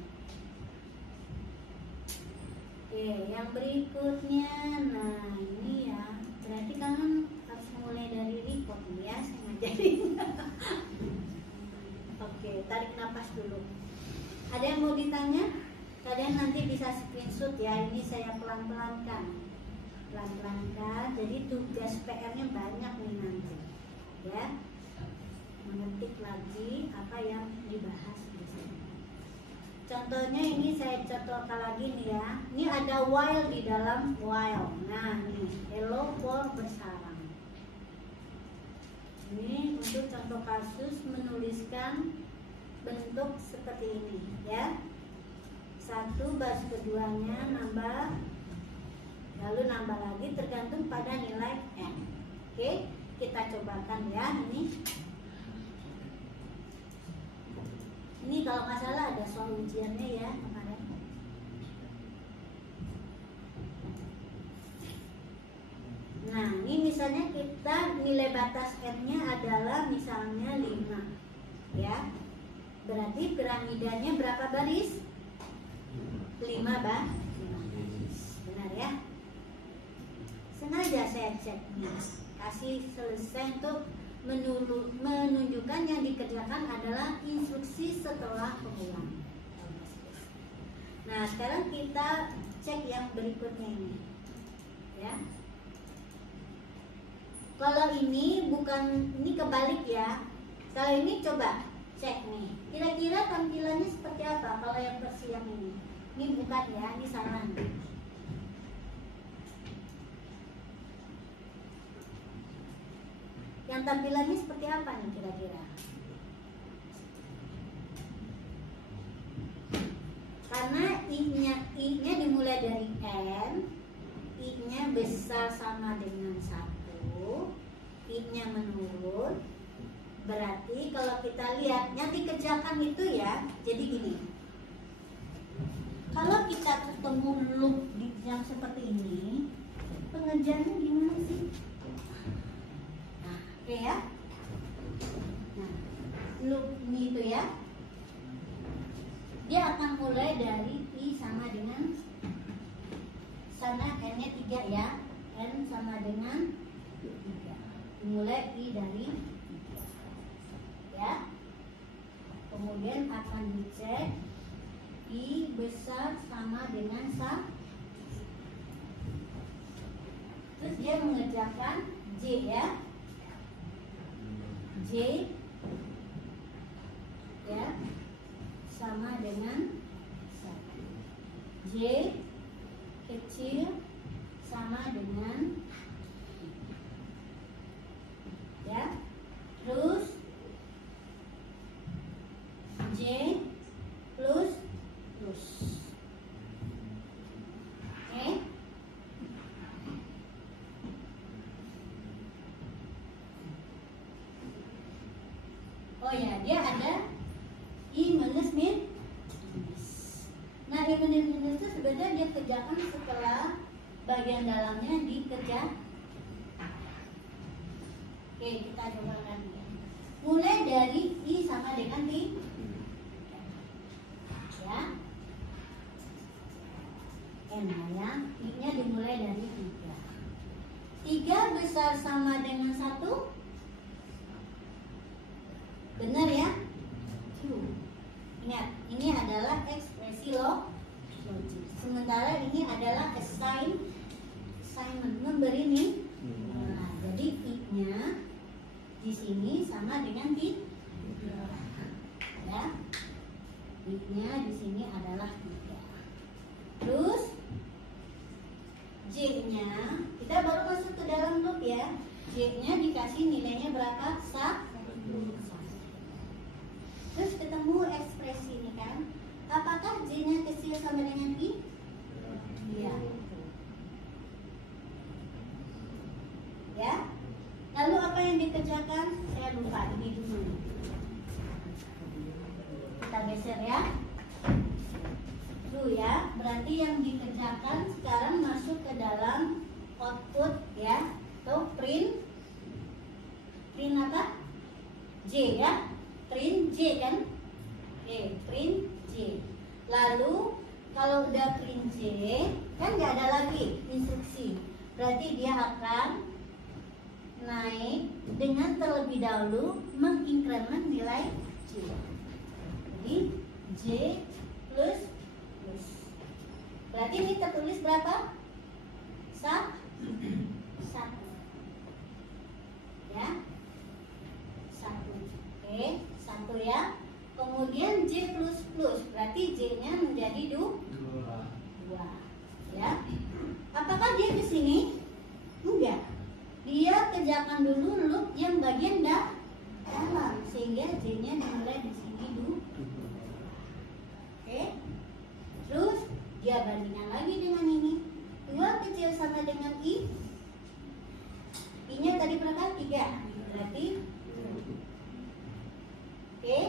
Oke, yang berikutnya, nah ini ya, berarti kalian harus mulai dari report nih ya, saya ngajarin. Oke, tarik nafas dulu. Ada yang mau ditanya? Kalian nanti bisa screenshot ya, ini saya pelan-pelankan. Jadi tugas PR-nya banyak nih nanti ya, mengetik lagi apa yang dibahas di sini. Contohnya ini saya contohkan lagi nih ya, ini ada while di dalam while. Nah nih, hello for bersarang. Ini untuk contoh kasus menuliskan bentuk seperti ini ya. 1 baris keduanya nambah, lalu nambah lagi tergantung pada nilai N. Oke, kita cobakan ya. Ini kalau nggak salah ada soal ujiannya ya kemarin. Nah, ini misalnya kita nilai batas N-nya adalah misalnya 5 ya. Berarti piramidanya berapa baris? 5 baris. Benar ya? Sengaja saya cek nih, kasih selesai untuk menunjukkan yang dikerjakan adalah instruksi setelah pengulangan. Nah, sekarang kita cek yang berikutnya ini. Ya. Kalau ini bukan, ini kebalik ya. Kalau ini coba cek nih. Kira-kira tampilannya seperti apa kalau yang versi yang ini? Ini bukan ya, ini salah. Yang tampilannya seperti apa nih kira-kira? Karena I-nya dimulai dari N, I-nya besar sama dengan 1, I-nya menurun. Berarti kalau kita lihat yang dikerjakan itu ya, jadi gini. Kalau kita ketemu loop yang seperti ini, pengerjaannya gimana sih? Nah, oke ya. Nah, loop ini itu ya. Dia akan mulai dari I sama dengan sana N-nya 3 ya. N sama dengan 3. Mulai I dari 3. Ya. Kemudian akan dicek I besar sama dengan 1. Terus dia mengerjakan J ya. J ya sama dengan 1. J kecil sama dengan 3. Ya. Terus J plus. Oke. Oh ya, dia ada I minus min. Nah, I minus itu sebenarnya dia kerjakan setelah bagian dalamnya dikerja. Oke, kita coba lagi. Mulai dari I sama dengan 3. Ya. N ya, I-nya dimulai dari 3. 3 besar sama dengan 1. Benar ya? Ingat, ini adalah ekspresi logik. Sementara ini adalah assignment, memberi nih. Nah, jadi I-nya di sini sama dengan 3. Ya. I-nya di sini adalah 3. Terus J-nya, kita baru masuk ke dalam loop ya. J-nya dikasih nilainya berapa? 1. Terus ketemu ekspresi ini kan. Apakah J-nya kecil sama dengan I? Iya. Ya. Lalu apa yang dikerjakan? Saya lupa, ini dulu. Kita geser ya. Tuh ya, berarti yang dikerjakan sekarang masuk ke dalam output ya. Tuh print apa? J ya. Print J kan? Oke, print J. Lalu kalau udah print J kan nggak ada lagi instruksi. Berarti dia akan naik dengan terlebih dahulu menginkremen nilai J. Jadi J plus. Berarti ini tertulis berapa? 1. Ya. 1. Oke, 1 ya. Kemudian J plus. Berarti J-nya menjadi 2. Ya. Apakah dia ke sini? Enggak. Dia kerjakan dulu loop yang bagian dalam sehingga J-nya dimulai di sini 2. Oke. Terus dia bandingkan lagi dengan ini. 2 kecil sama dengan I. I-nya tadi berapa? 3. Berarti oke,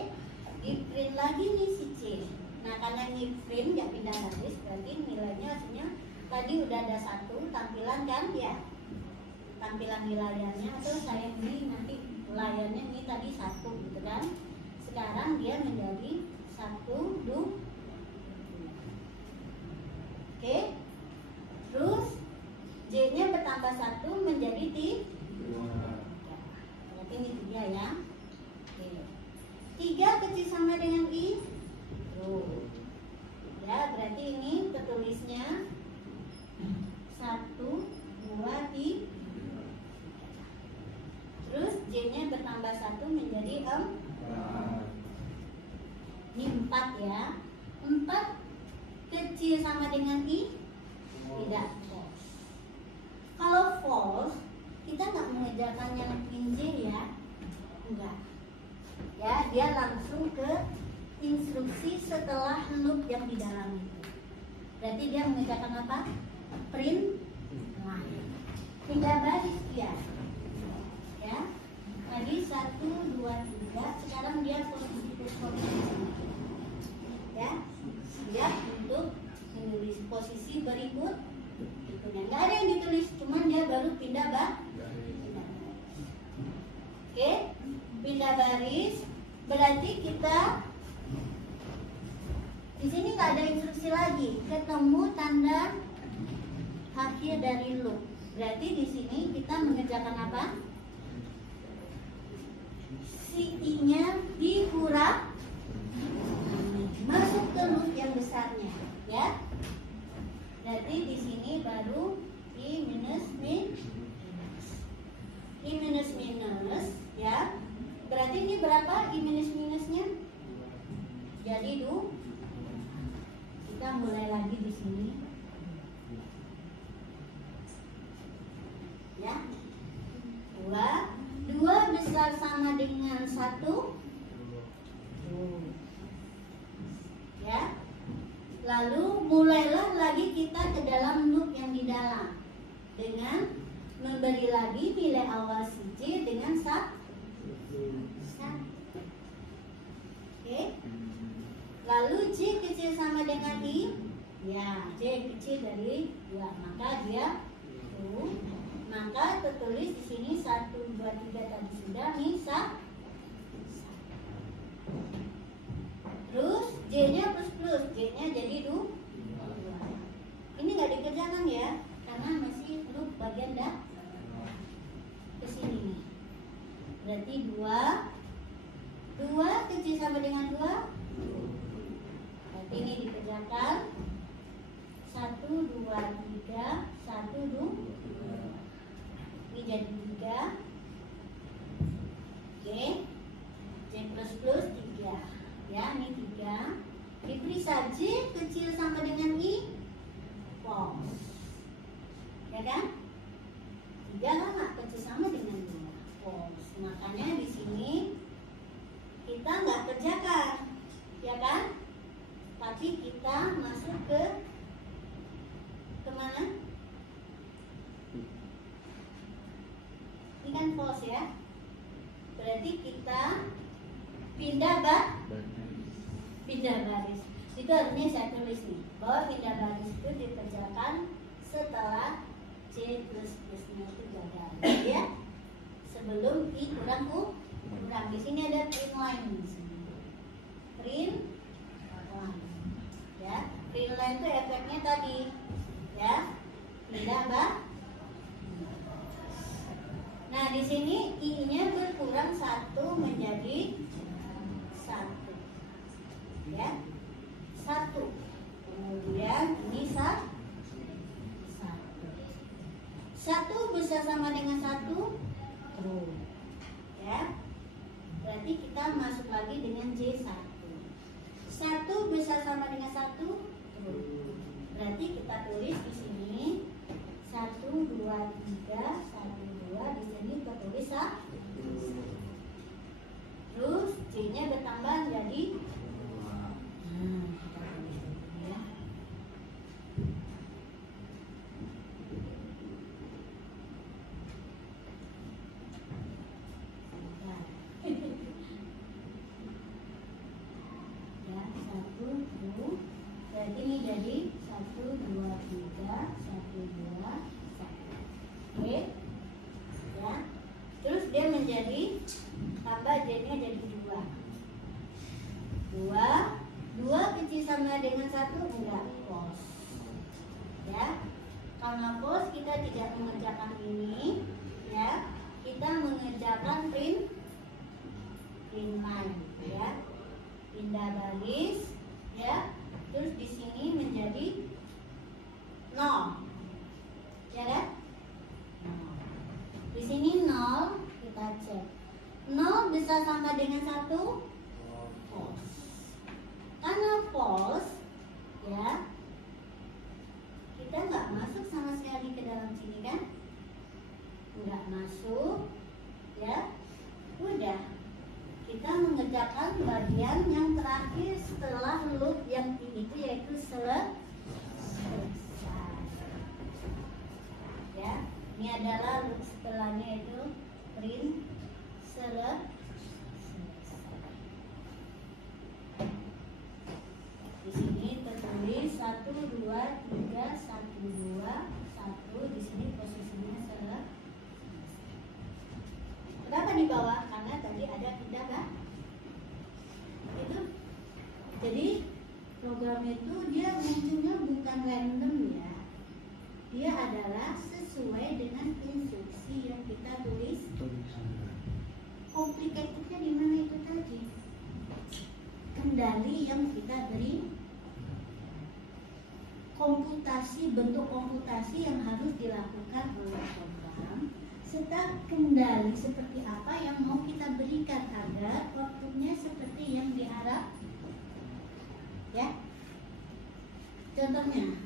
di print lagi nih si C. Nah, karena ini print nggak pindah baris, berarti nilainya hasilnya tadi udah ada 1 tampilan kan ya. Tampilan di layarnya atau saya ini nanti layarnya ini tadi 1 gitu kan. Sekarang dia menjadi 1, 2. Oke. Terus J-nya bertambah 1 menjadi 3. Berarti ini 3 ya. Oke. 3 kecil sama dengan I. Tuh. Ya, berarti ini tertulisnya 1, 2, 3. Terus J-nya bertambah 1 menjadi 4. Ini 4 ya. 4 kecil sama dengan I. Tidak, false. Kalau false, kita nggak mengejarkan yang J ya. Enggak. Ya, dia langsung ke instruksi setelah loop yang di dalam itu. Berarti dia mengerjakan apa? Print line. Pindah baris dia. Ya. Tadi 1, 2, 3. Sekarang dia posisi. Ya. Siap untuk menulis posisi berikut. Nggak ada yang ditulis, cuman dia baru pindah baris. Oke, pindah baris. Berarti kita di sini nggak ada instruksi lagi. Ketemu tanda akhir dari loop. Berarti di sini kita mengerjakan apa? Si I-nya dikurang, masuk ke loop yang besarnya, ya. Berarti di sini baru I minus minus, ya. Berarti ini berapa I minus minusnya? Jadi kita mulai lagi di sini. Ya. 2 besar sama dengan 1. Ya. Lalu mulailah lagi kita ke dalam loop yang di dalam dengan memberi lagi nilai awal si J dengan 1. Oke. Lalu J kecil sama dengan I. Ya, J kecil dari 2, maka dia 2. Maka tertulis di sini 1, 2, 3 tadi sudah misal. Terus J-nya plus, J-nya jadi 2. Ini nggak dikerjakan ya, karena masih loop bagian ke sini nih. Berarti 2 kecil sama dengan 2. Berarti ini dikerjakan 1, 2, 3, 1, 2. Ini jadi 3. Oke. J plus 3. Ya, ini 3. Diberi saja kecil sama dengan I. False. Ya kan? 3 kan nggak kecil sama dengan 2. False. Makanya di sini kita nggak kerjakan, ya kan? Tapi kita masuk ke mana? Ini kan false ya. Berarti kita pindah baris. Itu artinya saya tulis nih bahwa pindah baris itu dikerjakan setelah C plus-plusnya itu gagal, ya. Sebelum I kurang. Di sini ada print line di sini. Print line. Ya, print line itu efeknya tadi, ya. Pindah baris. Nah, di sini I-nya berkurang 1 menjadi 1. Ya. 1. Kemudian ini 1. 1 besar sama dengan 1. True. Ya. Berarti kita masuk lagi dengan J1. 1 besar sama dengan 1. True. Berarti kita tulis di sini 1, 2, 3, 1, 2. Di sini kita tulis 1. Terus J-nya bertambah jadi kita tulis dulu ya. Ya, 1, 2. Berarti ini jadi 1, 2, 3, 1, 2, 1. Oke. Ya. Terus dia menjadi tambah J-nya jadi 2. 2 kecil sama dengan 1 enggak, false. Ya. Karena false kita tidak mengerjakan ini, ya. Kita mengerjakan print pindah baris, ya. Terus di sini menjadi 0, ya kan? Di sini 0, kita cek 0 bisa sama dengan 1 false. Karena false, ya, kita nggak masuk sama sekali ke dalam sini kan? Nggak masuk, ya. Udah, kita mengerjakan bagian yang terakhir setelah loop yang itu, yaitu selesai. Ya, ini adalah loop setelahnya, yaitu print selesai. Di sini tertulis 1, 2, 3, 1, 2, 1. Di sini posisinya selesai. Kenapa di bawah? Karena tadi ada pindah kan? Itu. Jadi program itu dia munculnya bukan random, ya. Dia adalah sesuai dengan instruksi yang kita tulis. Complicatednya di mana itu tadi? Kendali yang kita beri, komputasi, bentuk komputasi yang harus dilakukan oleh program, serta kendali seperti apa yang mau kita berikan agar outputnya seperti yang diharap. Ya, contohnya,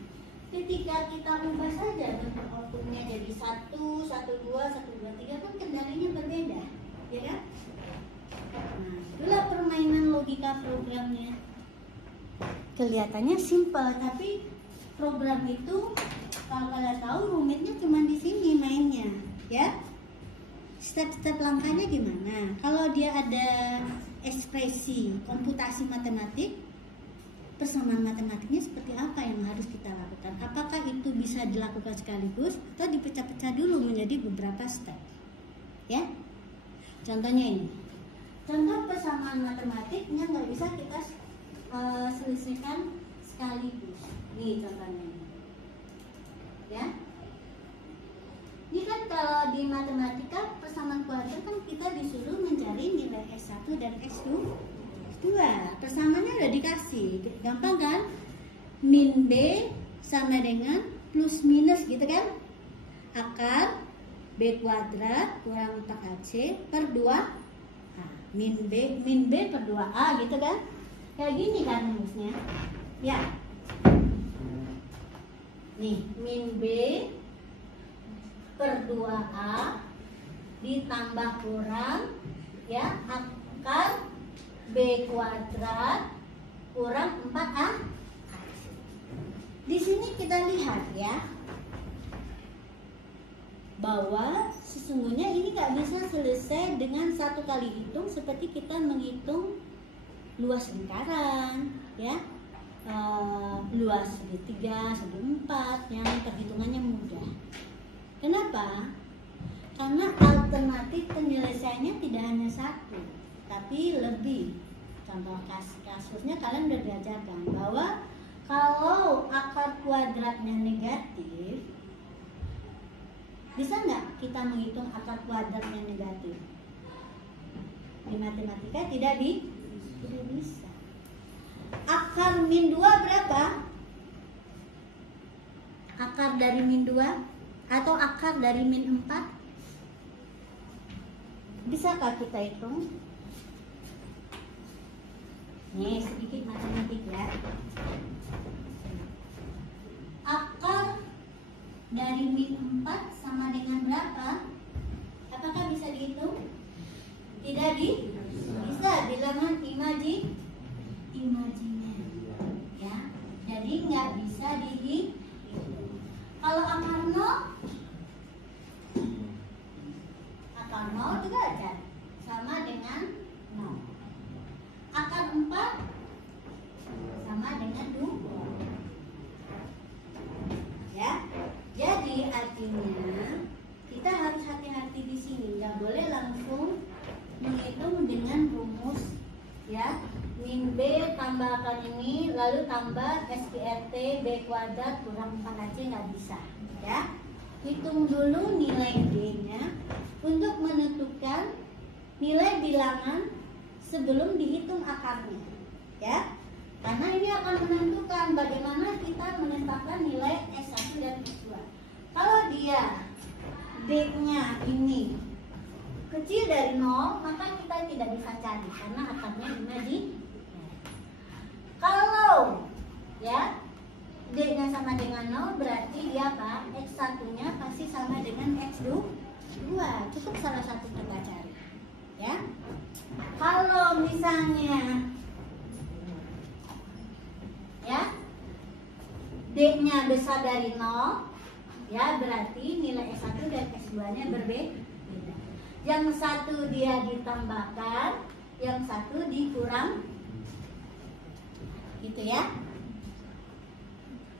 ketika kita ubah saja bentuk outputnya jadi 1, 1, 2, 1, 2, 3, kan kendalinya berbeda, ya kan? Nah, itulah permainan logika programnya. Kelihatannya simpel, tapi program itu kalau kalian tahu rumitnya cuma di sini mainnya, ya. Step-step langkahnya gimana? Kalau dia ada ekspresi komputasi matematik, persamaan matematiknya seperti apa yang harus kita lakukan? Apakah itu bisa dilakukan sekaligus atau dipecah-pecah dulu menjadi beberapa step? Ya, contohnya ini. Contoh persamaan matematiknya nggak bisa kita selesaikan sekaligus. Nih contohnya ini. Ya. Ini kan kalau di matematika persamaan kuadrat kan kita disuruh mencari nilai S1 dan S2. Persamaannya udah dikasih. Gampang kan? Min B sama dengan plus minus gitu kan? Akar B kuadrat kurang 4AC per 2A. Min B per 2A gitu kan? Kayak gini kan rumusnya. Ya. Nih, min B per 2A ditambah kurang, ya, akar B kuadrat kurang 4A. Di sini kita lihat ya, bahwa sesungguhnya ini nggak bisa selesai dengan satu kali hitung seperti kita menghitung luas lingkaran, ya. Luas segi 3, segi 4 yang perhitungannya mudah. Kenapa? Karena alternatif penyelesaiannya tidak hanya satu, tapi lebih. Contoh kasusnya kalian udah diajarkan bahwa kalau akar kuadratnya negatif, bisa nggak kita menghitung akar kuadratnya negatif? Di matematika tidak bisa. Akar min 2 berapa? Akar dari min 2 atau akar dari min 4? Bisakah kita hitung? Nih sedikit matematik ya. Akar dari min 4 sama dengan berapa? Apakah bisa dihitung? Tidak bisa, bilangan imajiner, ya. Jadi nggak bisa dihitung. Kalau akar 0 juga ada, sama dengan 0. Akar 4 sama dengan 2. Ya. Jadi artinya kita harus hati-hati di sini, nggak boleh langsung menghitung dengan rumus, ya. Min B tambahkan ini lalu tambah SQRT B kuadrat kurang 4AC, nggak bisa, ya. Hitung dulu nilai D-nya untuk menentukan nilai bilangan sebelum dihitung akarnya. ya. Karena ini akan menentukan bagaimana kita menetapkan nilai S1 dan S2. Kalau dia D-nya ini kecil dari 0, maka kita tidak bisa cari karena akarnya di. Kalau ya D-nya sama dengan 0, berarti dia apa? X1-nya pasti sama dengan X2. Cukup salah satu kita cari. Ya. Kalau misalnya ya D-nya besar dari 0, ya berarti nilai S1 dan S2-nya berbeda. Yang satu dia ditambahkan, yang satu dikurang. Gitu ya.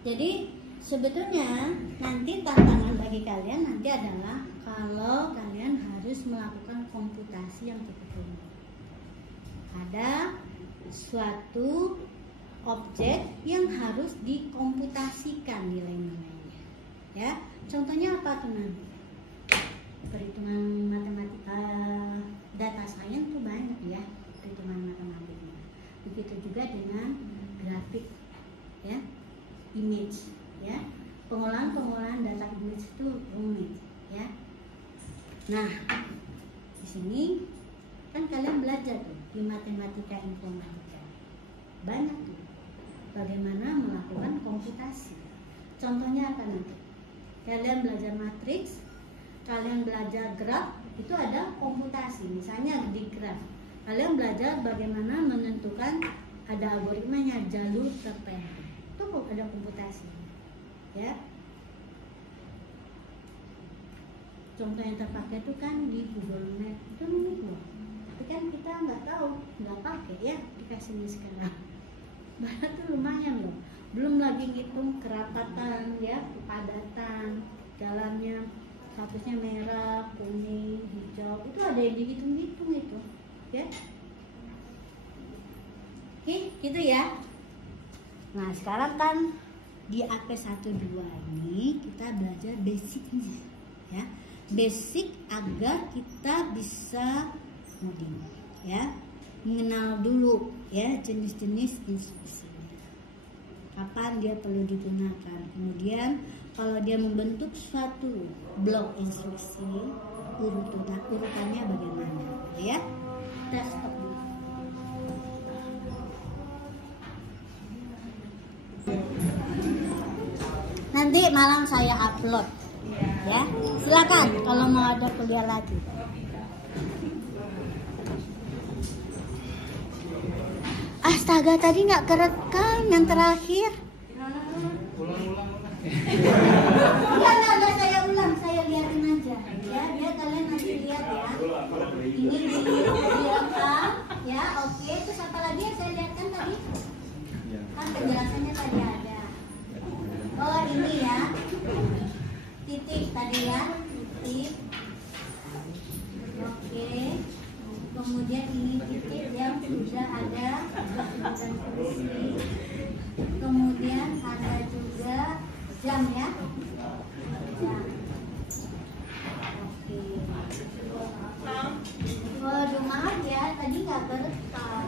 Jadi sebetulnya nanti tantangan bagi kalian nanti adalah kalau kalian harus melakukan komputasi yang cukup rumit. Ada suatu objek yang harus dikomputasikan nilai-nilainya. Ya, contohnya apa tuh nanti? Perhitungan matematika, data science tuh banyak ya perhitungan matematiknya. Begitu juga dengan grafik, ya, image, ya, pengolahan data image itu rumit, ya. Nah, di sini kan kalian belajar tuh di matematika informatika banyak tuh bagaimana melakukan komputasi. Contohnya apa nanti? Kalian belajar matriks, kalian belajar graf, itu ada komputasi. Misalnya di graf, kalian belajar bagaimana menentukan ada algoritmanya jalur terpendek. Itu ada komputasi, ya. Contoh yang terpakai itu kan di Google Map itu nih, tapi kan kita nggak tahu, nggak pakai ya aplikasinya sekarang. Bahkan tuh lumayan loh. Belum lagi ngitung kerapatan, ya, kepadatan, jalannya statusnya merah, kuning, hijau, itu ada yang dihitung-hitung itu, ya. Oke, gitu ya. Nah, sekarang kan di AP 1-2 ini kita belajar basicnya, ya. Basic agar kita bisa ngoding, ya. Mengenal dulu ya jenis-jenis instruksinya. Kapan dia perlu digunakan. Kemudian kalau dia membentuk suatu blok instruksi, urutannya bagaimana, ya. Kita stop dulu. Nanti malam saya upload, ya. Silakan kalau mau ada kuliah lagi. Astaga, tadi nggak kerekam yang terakhir. Enggak, saya ulang, saya liatin aja. Ya, biar kalian nanti lihat ya. Ini direkam, ya, oke. Terus apa lagi yang saya lihatkan tadi? Kan penjelasannya tadi ada. Oh, ini ya. Titik tadi ya, titik. Oke. Kemudian ini titik yang sudah ada dan kursi. Kemudian ada juga jam ya. Jam. Oke. Waduh, maaf ya, tadi nggak kerekam.